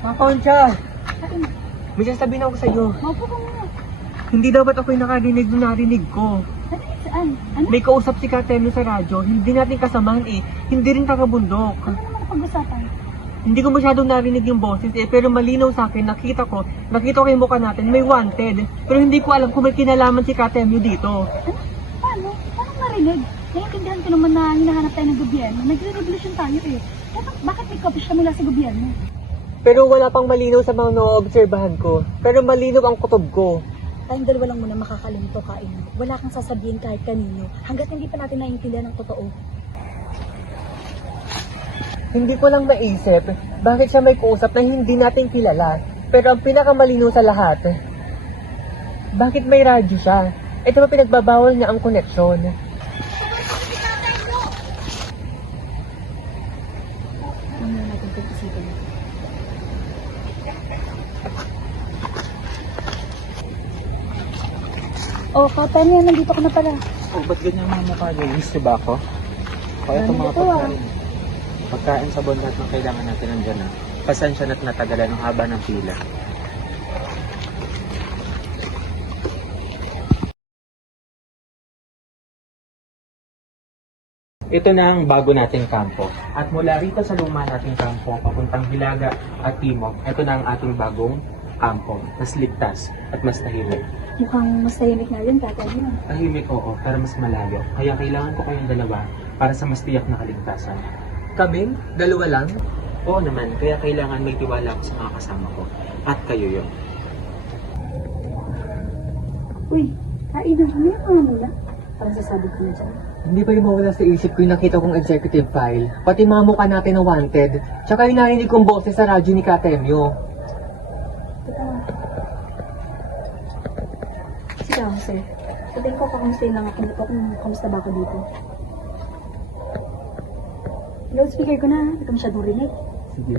Mga Concha! May sasabihin ako sa iyo. Maupo ka muna. Hindi dapat ako yung nakarinig nung narinig ko. Saan? Ano? May kausap si Katemi sa radyo, hindi natin kasamahan eh. Hindi rin taga-bundok. Ano naman pag-usapan? Hindi ko masyadong narinig yung boses eh, pero malinaw sa akin, nakita ko yung mukha natin, may wanted. Pero hindi ko alam kung may kinalaman si Katemi dito. Paano? Paano marinig? Naiintindihan ko naman na hinahanap tayo ng gobyerno. Nagre-revolution tayo eh. Bakit may copy siya mula sa gobyerno? Pero wala pang malinaw sa mga naobserbahan ko. Pero malinaw ang kutob ko. Tayong dalawa lang muna makakalimto kain. Wala kang sasabihin kahit kanino. Hanggat hindi pa natin naiintindihan ang totoo. Hindi ko lang maisip bakit siya may kausap na hindi natin kilala. Pero ang pinakamalinaw sa lahat, bakit may radyo siya? Ito ba pinagbabawal niya ang koneksyon? Ano na natin pag-isipin? Oh, Katemi, nandito ka na pala. Oh, ba't ganyan mga mukha niyo? Gusto ba ako? Kaya itong mga Nandito, pagkain. Pagkain sa lahat ng kailangan natin nandiyan na. Pasensya na't natagalan ng haba ng pila. Ito na ang bago nating kampo. At mula rito sa luma nating kampo, papuntang Hilaga at Timog, ito na ang ating bagong kampo. Mas ligtas at mas tahimik. Mukhang mas tahimik na rin, Katemi. Tahimik oo, pero mas malayo. Kaya kailangan ko kayong dalawa para sa mas tiyak na kaligtasan. Kaming? Dalawa lang? Oo naman, kaya kailangan may tiwala ako sa mga kasama ko. At kayo yun. Uy, kain na kami mga mula. Parang sasabi ko na dyan. Hindi pa rin mawala sa isip ko yung nakita kong executive file. Pati mga mukha natin na wanted. Tsaka yung narinig kong boses sa radyo ni Katemyo. Sige, Jose. Sabihin ko kung lang ako na kung kamusta ba ako dito. Loudspeaker ko na, hindi ko masyadong rinig. Sige.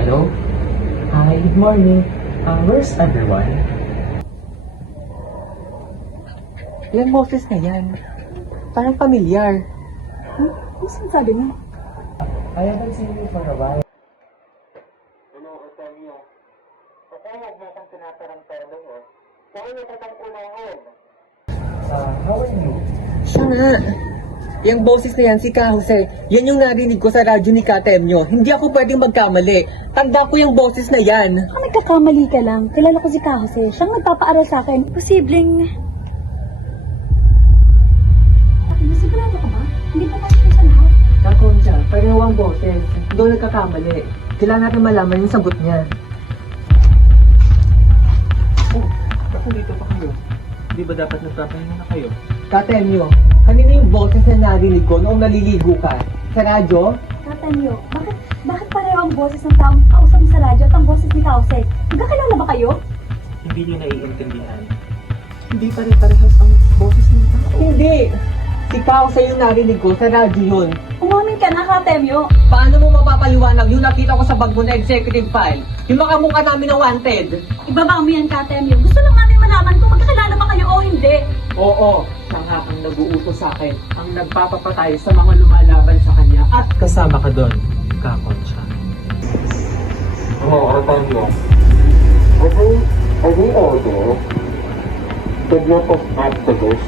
Hello? Hi, good morning. Where's everyone? Yung boses na yan. Parang familiar. Ano sinasabi mo? I haven't seen you for a while. Hello, Artemio. Baka huwag mo kang tinatarantado mo. Baka yung katang unahon. How are you? Siya nga. Yung boses na yan, si Ka Jose, yan yung narinig ko sa radyo ni Katemyo. Hindi ako pwedeng magkamali. Tanda ko yung boses na yan. Baka nagkakamali ka lang. Kilala ko si Ka Jose. Siyang nagpapaaral sa akin. Posibleng... Sigurado ka ba? Hindi pa tayo sa lahat. Kakon siya, parehawang boses. Doon nagkakamali. Kailangan natin malaman yung sagot niya. Oh, ako dito pa kayo. Di ba dapat nagpapahinga na kayo? Katemyo, kanina yung boses na narinig ko noong naliligo ka? Sa radyo? Katanyo, bakit pareho ang boses ng taong kausap mo sa radyo at ang boses ni Ka Jose? Magkakilala ba kayo? Hindi niyo naiintindihan. Hindi pare-parehas ang boses ng tao. Hindi! Si Ka Jose yung narinig ko sa radyo yun. Umamin ka na, Katemyo. Paano mo mapapaliwanag yung nakita ko sa bag mo na executive file? Yung makamukha namin na wanted? Ibaba mo yan, Katemyo. Gusto lang namin malaman kung magkakilala ba kayo o hindi. Oo, siya nga ang nag-uutos sa akin. Ang nagpapapatay sa mga lumalaban sa kanya at kasama ka doon, Kakoncha. Hello, Artemio. Are we all there? The group of activists?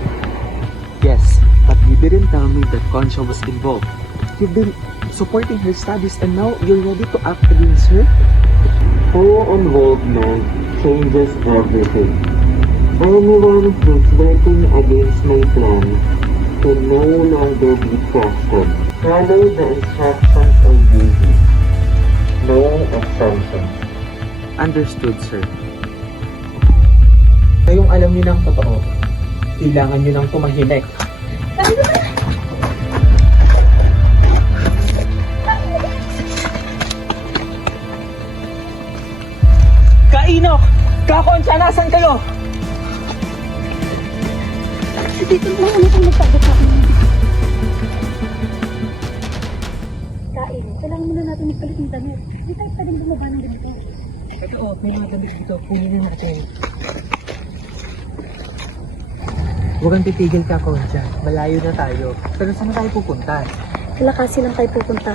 Yes, but you didn't tell me that Concha was involved. You've been supporting her studies and now you're ready to act against her? Her involvement changes everything. Anyone who's working against my plan can no longer be trusted. Follow the instructions I gave you. No assumptions. Understood, sir. Ngayong alam niyo ng totoo, kailangan niyo nang tumahimik. Kainok! Kakoncha, nasan kayo? Dito lang ano kung nagsagot sa akin. Kain, kailangan muna natin magpalit ng damit. Hindi tayo pwedeng bumaba ng ganito. Ito, may mga damit dito. Kunin na natin. Huwag kang titigil ka, Concha. Malayo na tayo. Pero saan na tayo pupunta? Sa Lakasi lang tayo pupunta.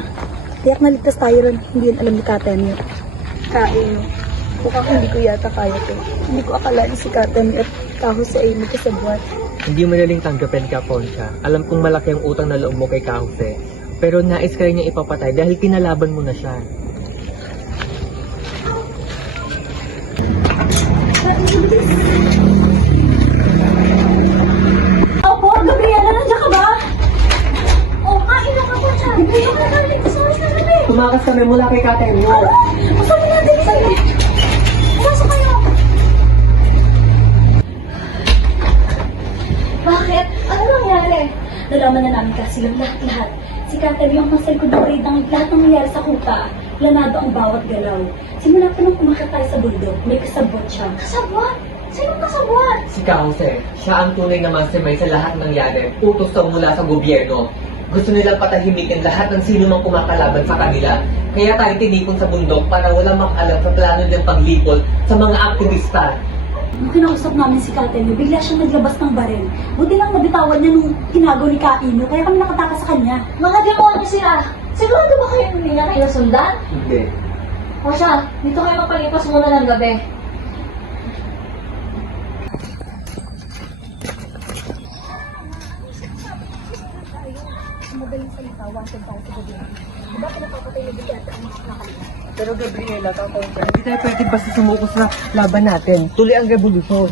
Tiyak na ligtas tayo ron. Hindi yun alam ni Katemyo. Kain, mukhang hindi ko yata kaya to. Hindi ko akalain si Katemyo at Ka Jose ay magkasabwat. Hindi madaling tanggapin ka, Concha. Alam kong malaki ang utang na loob mo kay Ka Jose. Pero nais ka rin niyang ipapatay dahil kinalaban mo na siya. Opo, Gabriela, nandiyan ka ba? Oo nga, ilang ako siya. Hindi ko nagalit sa oras na gabi. Tumakas kami mula kay Katemyo. Masabi natin sa'yo. Pasok kayo. Bakit? Ano nangyari? Nalaman na namin kasi yung lahat-lahat. Si Katemyo ang nasa likod ng raid ng lahat ng nangyari sa kuta. Planado ang bawat galaw. Simula pa nung kumakat tayo sa bundok, may kasabot siya. Kasabot? Sinong kasabot? Si Ka Jose, siya ang tunay na mastermind sa lahat ng nangyari. Utos daw mula sa gobyerno. Gusto nilang patahimikin lahat ng sino mang kumakalaban sa kanila. Kaya tayo tinipon sa bundok para walang makalam sa plano nilang paglipol sa mga aktivista. Nung kinausap namin si Katemyo, bigla siyang naglabas ng baril. Buti lang nabitawan niya nung tinago ni Kaino, kaya kami nakatakas sa kanya. Mga demonyo sila! Sigurado ba kayo hindi na kayo sundan? Hindi. O siya, dito kayo mapalipas muna ng gabi. Madaling salita, wanted tayo sa gobyerno. Diba pinapapatay na bigyan ang nakalina? Pero Gabriela, Kakoncha, hindi tayo pwede basta sumuko sa laban natin. Tuloy ang revolusyon.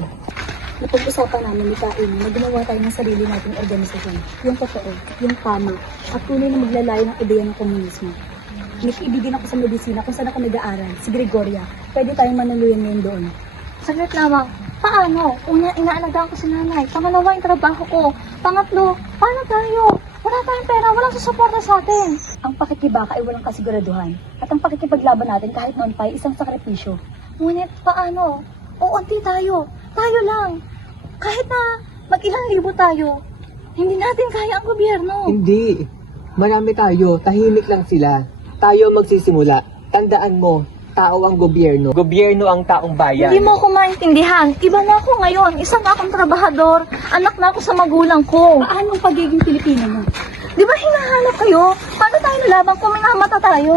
Napag-usapan namin ni Kaino na gumawa tayo ng sarili nating organisasyon. Yung totoo, yung tama, at tunay na maglalayo ng ideya ng komunismo. May kaibigan ako sa medisina kung saan ako nag-aaral, si Gregoria. Pwede tayong manuluyan ngayon doon. Saglit lamang. Paano? Una, inaalagaan ko si nanay. Pangalawa, yung trabaho ko. Pangatlo, paano tayo? Wala tayong pera, walang susuporta sa atin. Ang pakikibaka ay walang kasiguraduhan. At ang pakikipaglaban natin kahit noon pa ay isang sakripisyo. Ngunit paano? Uunti tayo. Tayo lang. Kahit na mag-ilang libo tayo, hindi natin kaya ang gobyerno. Hindi. Marami tayo. Tahimik lang sila. Tayo ang magsisimula. Tandaan mo, tao ang gobyerno. Gobyerno ang taong bayan. Hindi mo ako maintindihan. Iba na ako ngayon. Isang akong trabahador. Anak na ako sa magulang ko. Paano ang pagiging Pilipino mo? Di ba hinahanap kayo? Paano tayo nalaman kung minamata tayo?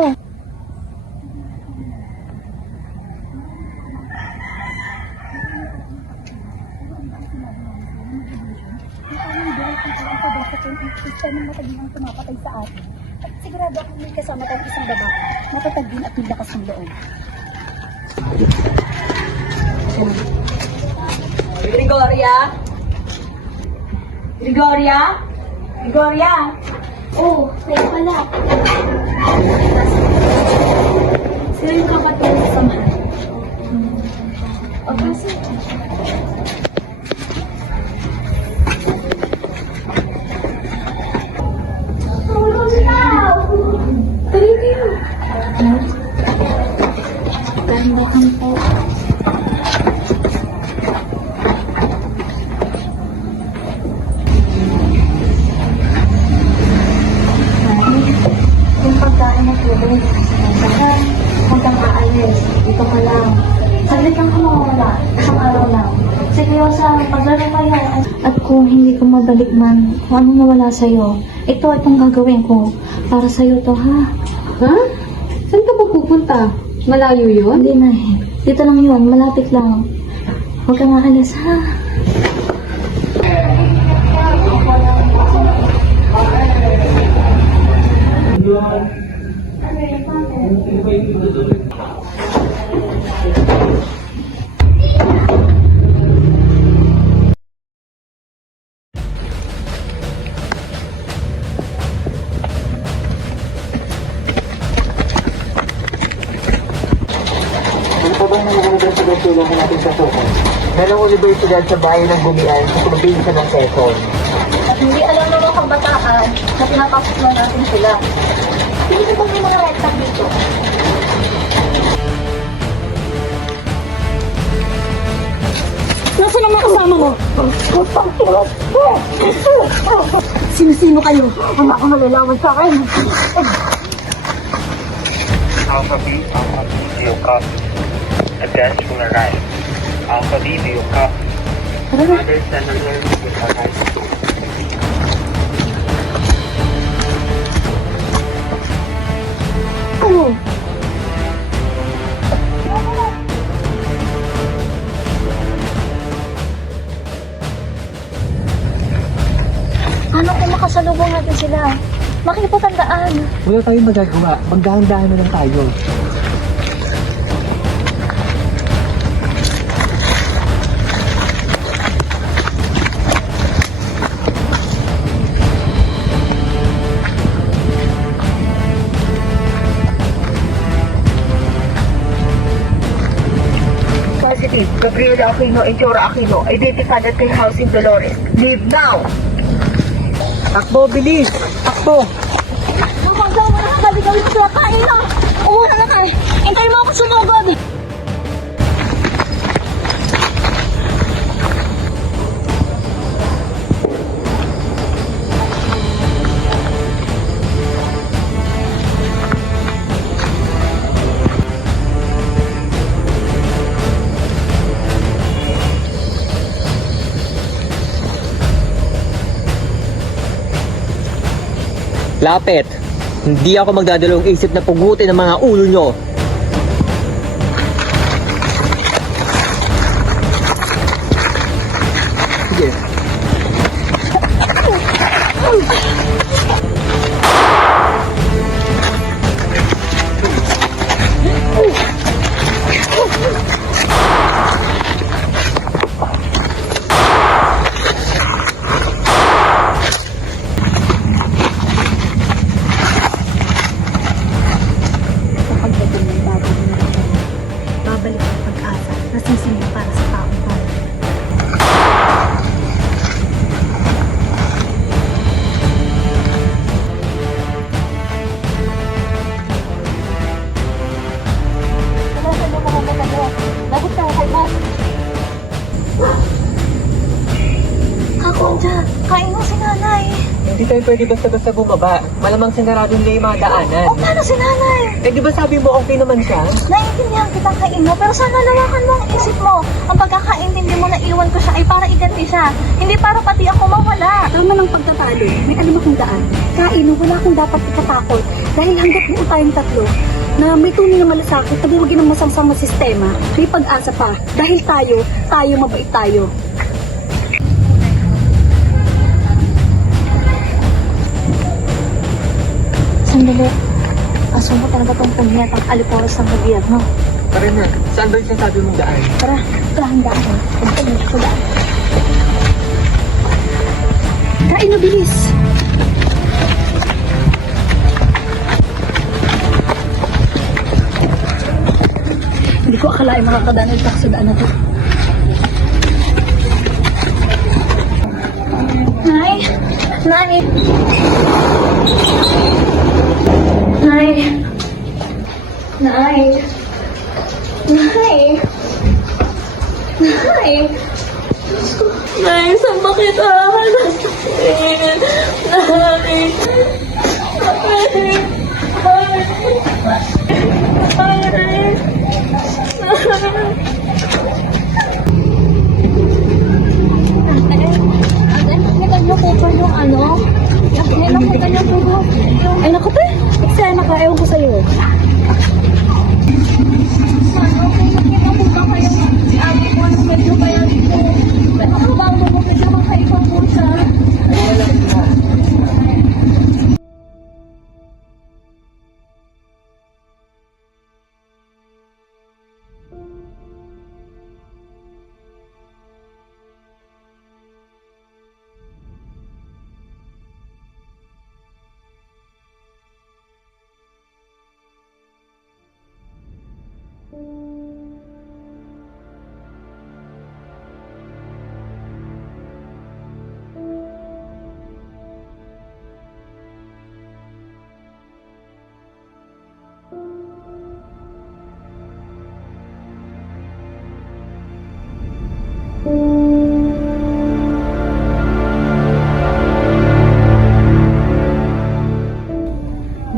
Sistema mataging tumapatay sa atin. At sigurado ako may kasama tayong isang babae. Matatag din at may lakas ng loob. Gregoria? Gregoria? Gregoria? Oh, kaya pala. Sila yung kapatid sa samahan. O kasi, Gandahan po. Yung pagkain na tubig, nandahan, hanggang aalis, dito ka lang. Saglit lang ka mawawala, isang araw lang. Sige, Yosa, paglaro kayo. At kung hindi ko mabalik man, kung anong nawala sa'yo, itong gagawin ko. Para sa'yo to, ha? Ha? Saan ka ba pupunta? Malayo yun? Hindi na eh. Dito lang yun, malapit lang. Huwag kang aalis, ha? Ano pa bang mga universidad tulungan natin sa Sokon? Merong universidad sa bayan ng Gumian sa probinsya ng Quezon. At hindi alam ng mga kabataan na pinapasok na natin sila. Hindi ba may mga red tag dito? nasaan ang mga kasama mo? Sino-sino kayo? Wala akong malalaman sa akin. Alpha B, do you copy? A dash will arrive. Alpha B, do you copy? Others and others will arrive. Paano kung makasalubong natin sila? Makikipagtandaan. Wala tayong magagawa. Magdahan-dahan na lang tayo. Positive, Gabriela Aquino and Jora Aquino, identified at kay house in Dolores. Leave now! Takbo, bilis! Takbo! Mapagawa mo na gabi-gabi sa kain lang. Umuna na ka. Hintay mo ako sumugod. Lapit! Hindi ako magdadalawang isip na pugutin ang mga ulo nyo. Sige. tayo pwede basta-basta bumaba. Malamang sinarado nila yung mga daanan. O paano si nanay? Eh, di ba sabi mo okay naman siya? Naiintindihan kita Kaino, pero sana lawakan mo ang isip mo. Ang pagkakaintindi mo na iwan ko siya ay para iganti siya. Hindi para pati ako mawala. Tama ng pagtatalo, may alam akong daan. Kaino, wala akong dapat ikatakot. Dahil hanggat buo tayong tatlo, na may tunay na malasakit, tabuwagin ng masamsang sistema, may pag-asa pa. Dahil tayo mabait tayo. Sandali. Aso mo talaga tong punyat ang aliporos ng gobyerno. Tara na, saan ba yung sinasabi mong daan? Tara, dahan-dahan. Punta mo sa daan. Kaino, bilis! Hindi ko akalain makakadaan ito sa daan na to. Nay! Nay! Nay! Nay! Nay! Nay! Nay, saan ba kita hanapin? Nay! Nakita niyo po pa yung ano? Nakita niyo po ba? Ay, naku te! Eksena ka, ewan ko sa'yo. Ano? Nakita po ba kayo? Ate ko, ano medyo kaya dito? Ano ba ang mga medyo makaibang po siya?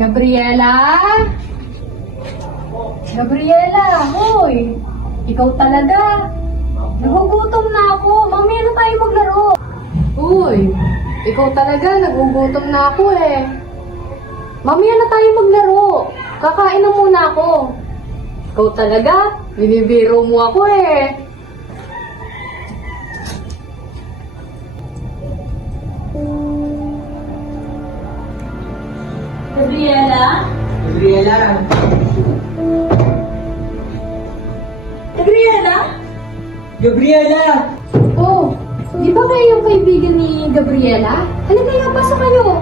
Gabriela? Gabriela, hoy! Ikaw talaga. Nagugutom na ako. Mamaya na tayo maglaro. Uy, ikaw talaga. Nagugutom na ako eh. Mamaya na tayo maglaro. Kakain na muna ako. Ikaw talaga. Binibiro mo ako eh. Gabriela? Gabriela! Gabriela? Gabriela! Oh, di ba kayo yung kaibigan ni Gabriela? Halika nga, pasok kayo.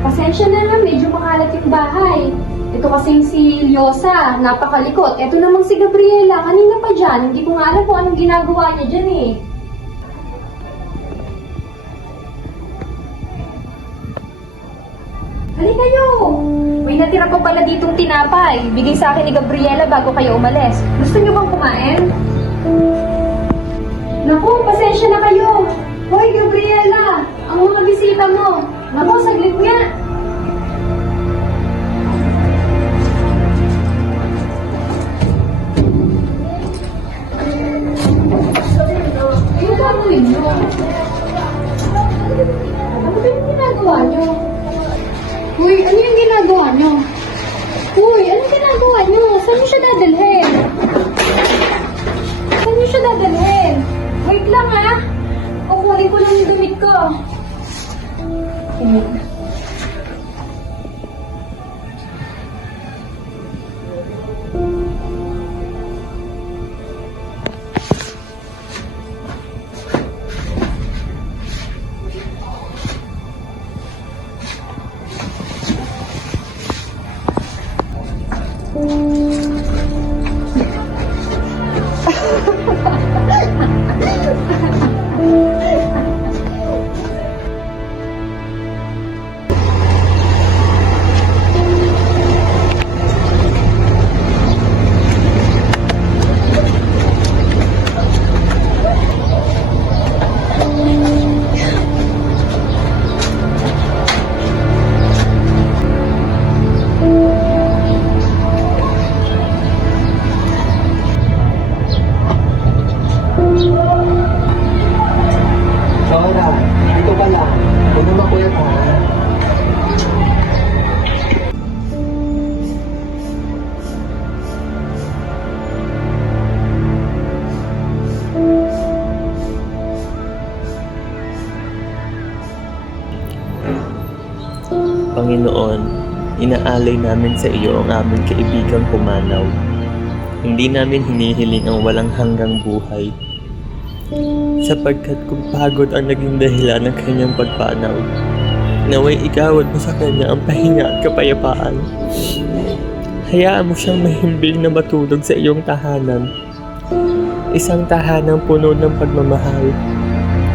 Pasensya na nga, medyo makalat yung bahay. Ito kasing si Lyosa, napakalikot. Ito namang si Gabriela, kanina pa dyan. Hindi ko nga alam kung anong ginagawa niya dyan eh. Halika kayo! May natira pa pala ditong tinapay. Bigay sa akin ni Gabriela bago kayo umalis. Gusto niyo bang kumain? Naku, pasensya na kayo. Hoy, Gabriela! Ang mga bisita mo. Naku, saglit nga. Ano gagawin niyo? Ano ba yung ginagawa niyo? Uy, ano yung ginagawa niyo? Uy, anong ginagawa niyo? Saan niyo siya dadalhin? Saan niyo siya dadalhin? Wait lang ha. Kukunin ko lang yung damit ko. Panginoon, inaalay namin sa iyo ang aming kaibigang pumanaw. Hindi namin hinihiling ang walang hanggang buhay, sapagkat kung pagod ang naging dahilan ng kanyang pagpanaw, naway igawad mo sa kanya ang pahinga at kapayapaan. Hayaan mo siyang mahimbing na matulog sa iyong tahanan, isang tahanang puno ng pagmamahal,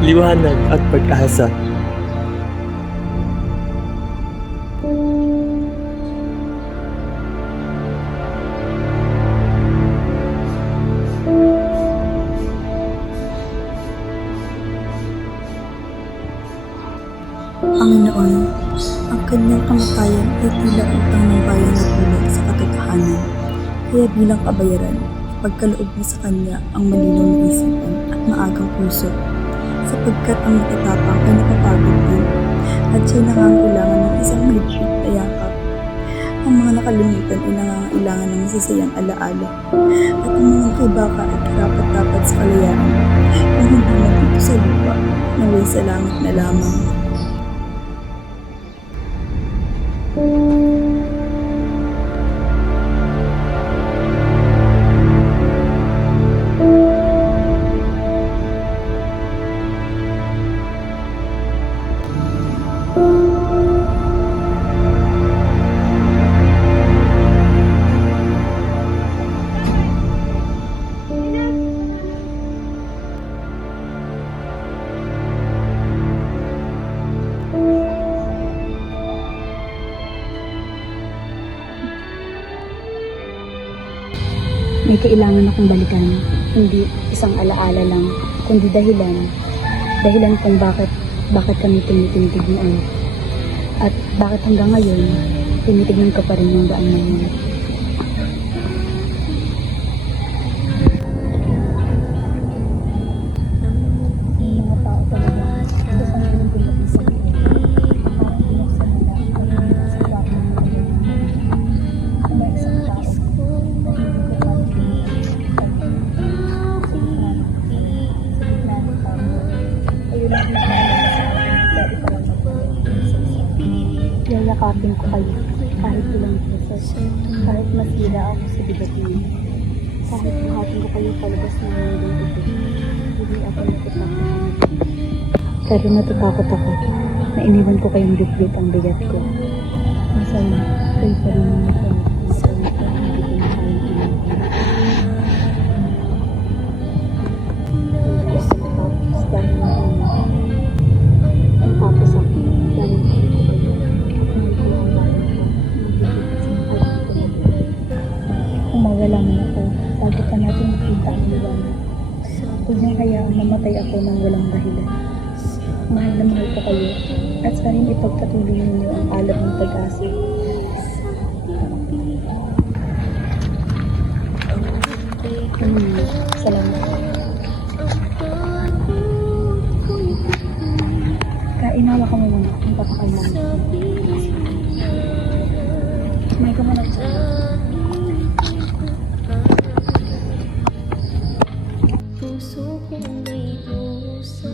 liwanag at pag-asa. Panginoon, ang kanyang kamatayan ay tila utang ng bayan na tulad sa katotohanan. Kaya bilang kabayaran, ipagkaloob mo sa kanya ang malinaw na isipan at maagang puso, sapagkat ang matatapang ay napapagod din, at siya'y nangangailangan ng isang mahigpit na yakap. Ang mga nakalimutan ay nangangailangan ng masasayang alaala, at ang mga nakibaka ay karapat-dapat sa kalayaan, kung hindi man dito sa lupa, naway sa langit na lamang. May kailangan akong balikan. Hindi isang alaala lang, kundi dahilan. Dahilan kung bakit kami tinitindig noon. At bakit hanggang ngayon, tinitignan ka pa rin yung daan na yun. Mga tao talaga, gusto sa ngayon dumating sa iyo. Parang binuksan nila ang mga sa bakit ng mga kung may isang tao. Yayakapin ko kayo kahit ilang beses, kahit masira ako sa bigat niyo, kahit buhatin ko kayo palabas ng mundo ito, hindi ako natatakot. Pero natatakot ako na iniwan ko kayong bitbit ang bigat ko. Masama, kayo pa rin ang nagpapit ng hindi ko na kayang iniwan. Hindi ako natapos dahil na ang tapos ako dahil na kung mawala man ako, bago pa natin makita ang liwanag. Huwag niya hayaan mamatay ako ng walang dahilan. Mahal na mahal ko kayo, at sa rin ipagpatuloy ninyo ang alab ng pag-asa. Salamat. Kainawa ka mo muna kung papakain namin. May ka muna sa puso kong may dusa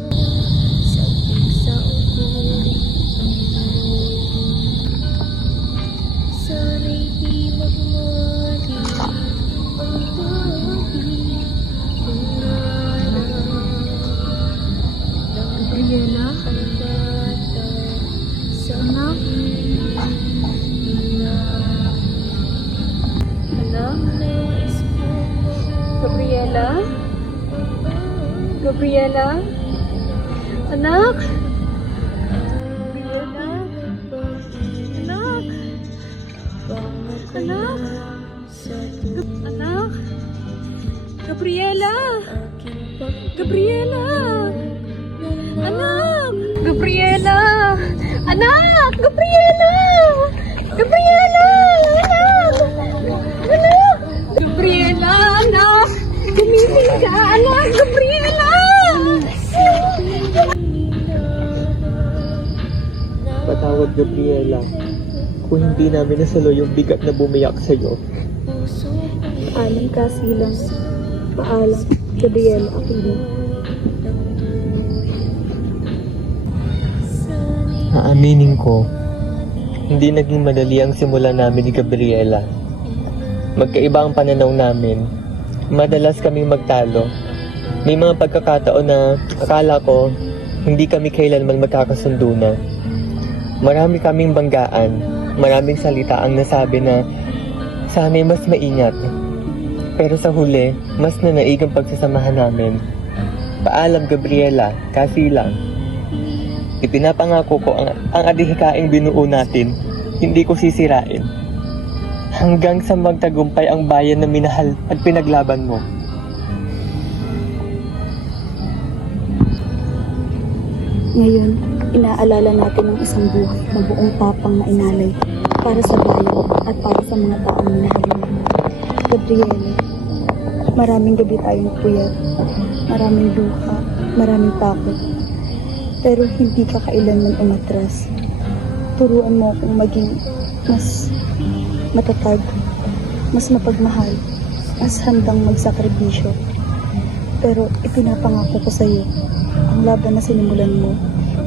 sabik sa uguli ng sana'y di magmali ang pag-ibig kung Gabriela? Anak? Gabriela? Gabriela? Anak? Gabriela? Anak? Anak? Anak? Gabriela? Gabriela? Anak! Gabriela! Anak! Gabriela! Gabriela! Anak! Anak! Gabriela! Anak! Gumising ka! Anak! Gabriela! Patawad, Gabriela, kung hindi namin nasalo yung bigat na bumiyak sa'yo. Paalam ka silang. Paalam, Gabriela Aquino. Aaminin ko hindi naging madali ang simula namin ni Gabriela. Magkaiba ang pananaw namin. Madalas kaming magtalo. May mga pagkakataon na akala ko hindi kami kailanman magkakasundo na. Marami kaming banggaan, maraming salita ang nasabi na sana'y mas maingat. Pero sa huli, mas nanaig ang pagsasamahan namin. Paalam Gabriela, kasi lang. Ipinapangako ko ang adihikaing binuo natin, hindi ko sisirain. Hanggang sa magtagumpay ang bayan na minahal at pinaglaban mo. Ngayon, inaalala natin ang isang buhay na buong tapang na inalay para sa bayan at para sa mga taong minahal mo. Gabriela, maraming gabi tayong puyat, maraming luha, maraming takot. Pero hindi ka kailanman umatras. Turuan mo akong maging mas matatag, mas mapagmahal, mas handang magsakripisyo. Pero ipinapangako ko sa iyo, ang laban na sinimulan mo,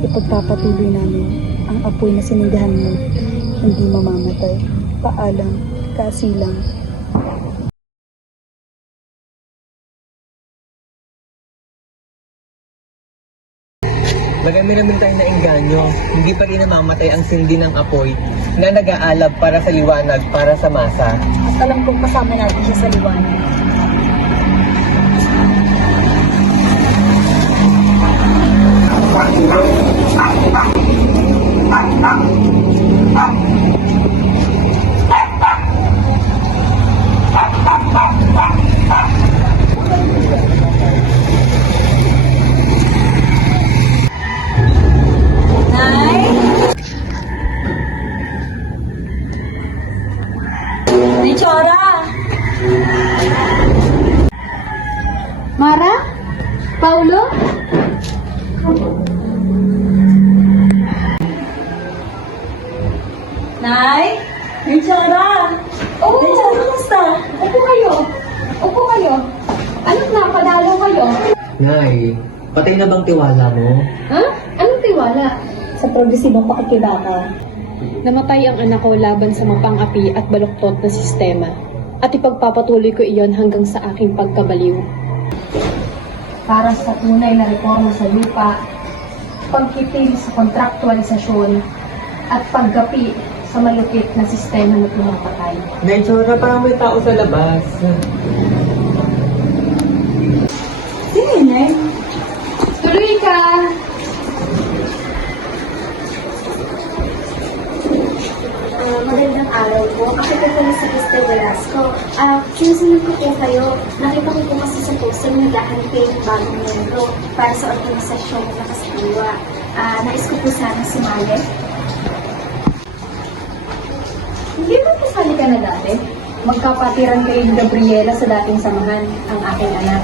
ipagpapatuloy namin. Ang apoy na sinindihan mo, hindi mamamatay. Paalam, kasilang. Marami naman tayong naengganyo, hindi pa rin namamatay ang sindi ng apoy na nag-aalab para sa liwanag, para sa masa. At alam kong kasama natin siya sa liwanag. Mara? Paulo? Nay? Richara! Oh! Richara, kamusta? Upo kayo. Upo kayo. Anak na, padalo kayo. Nay, patay na bang tiwala mo? Ha? Anong tiwala? Sa progresibong pakikibaka, Namatay ang anak ko laban sa mapang-api at baluktot na sistema. At ipagpapatuloy ko iyon hanggang sa aking pagkabaliw. Para sa tunay na reforma sa lupa, pagkitil sa kontraktualisasyon, at paggapi sa malupit na sistema na pumapatay. Nay, Chora, parang may tao sa labas. Sino yun, Nay? Tuloy ka! Magandang araw po. Ako po po si Crystal Velasco. Sinusunod ko po kayo. Nakita ko po kasi sa poster na naghahanap kayo ng bagong membro para sa organisasyon na nakasaliwa. Nais ko po sana sumali. Hindi ba kasali ka na dati? Magkapatiran kayo ni Gabriela sa dating samahan, ang aking anak.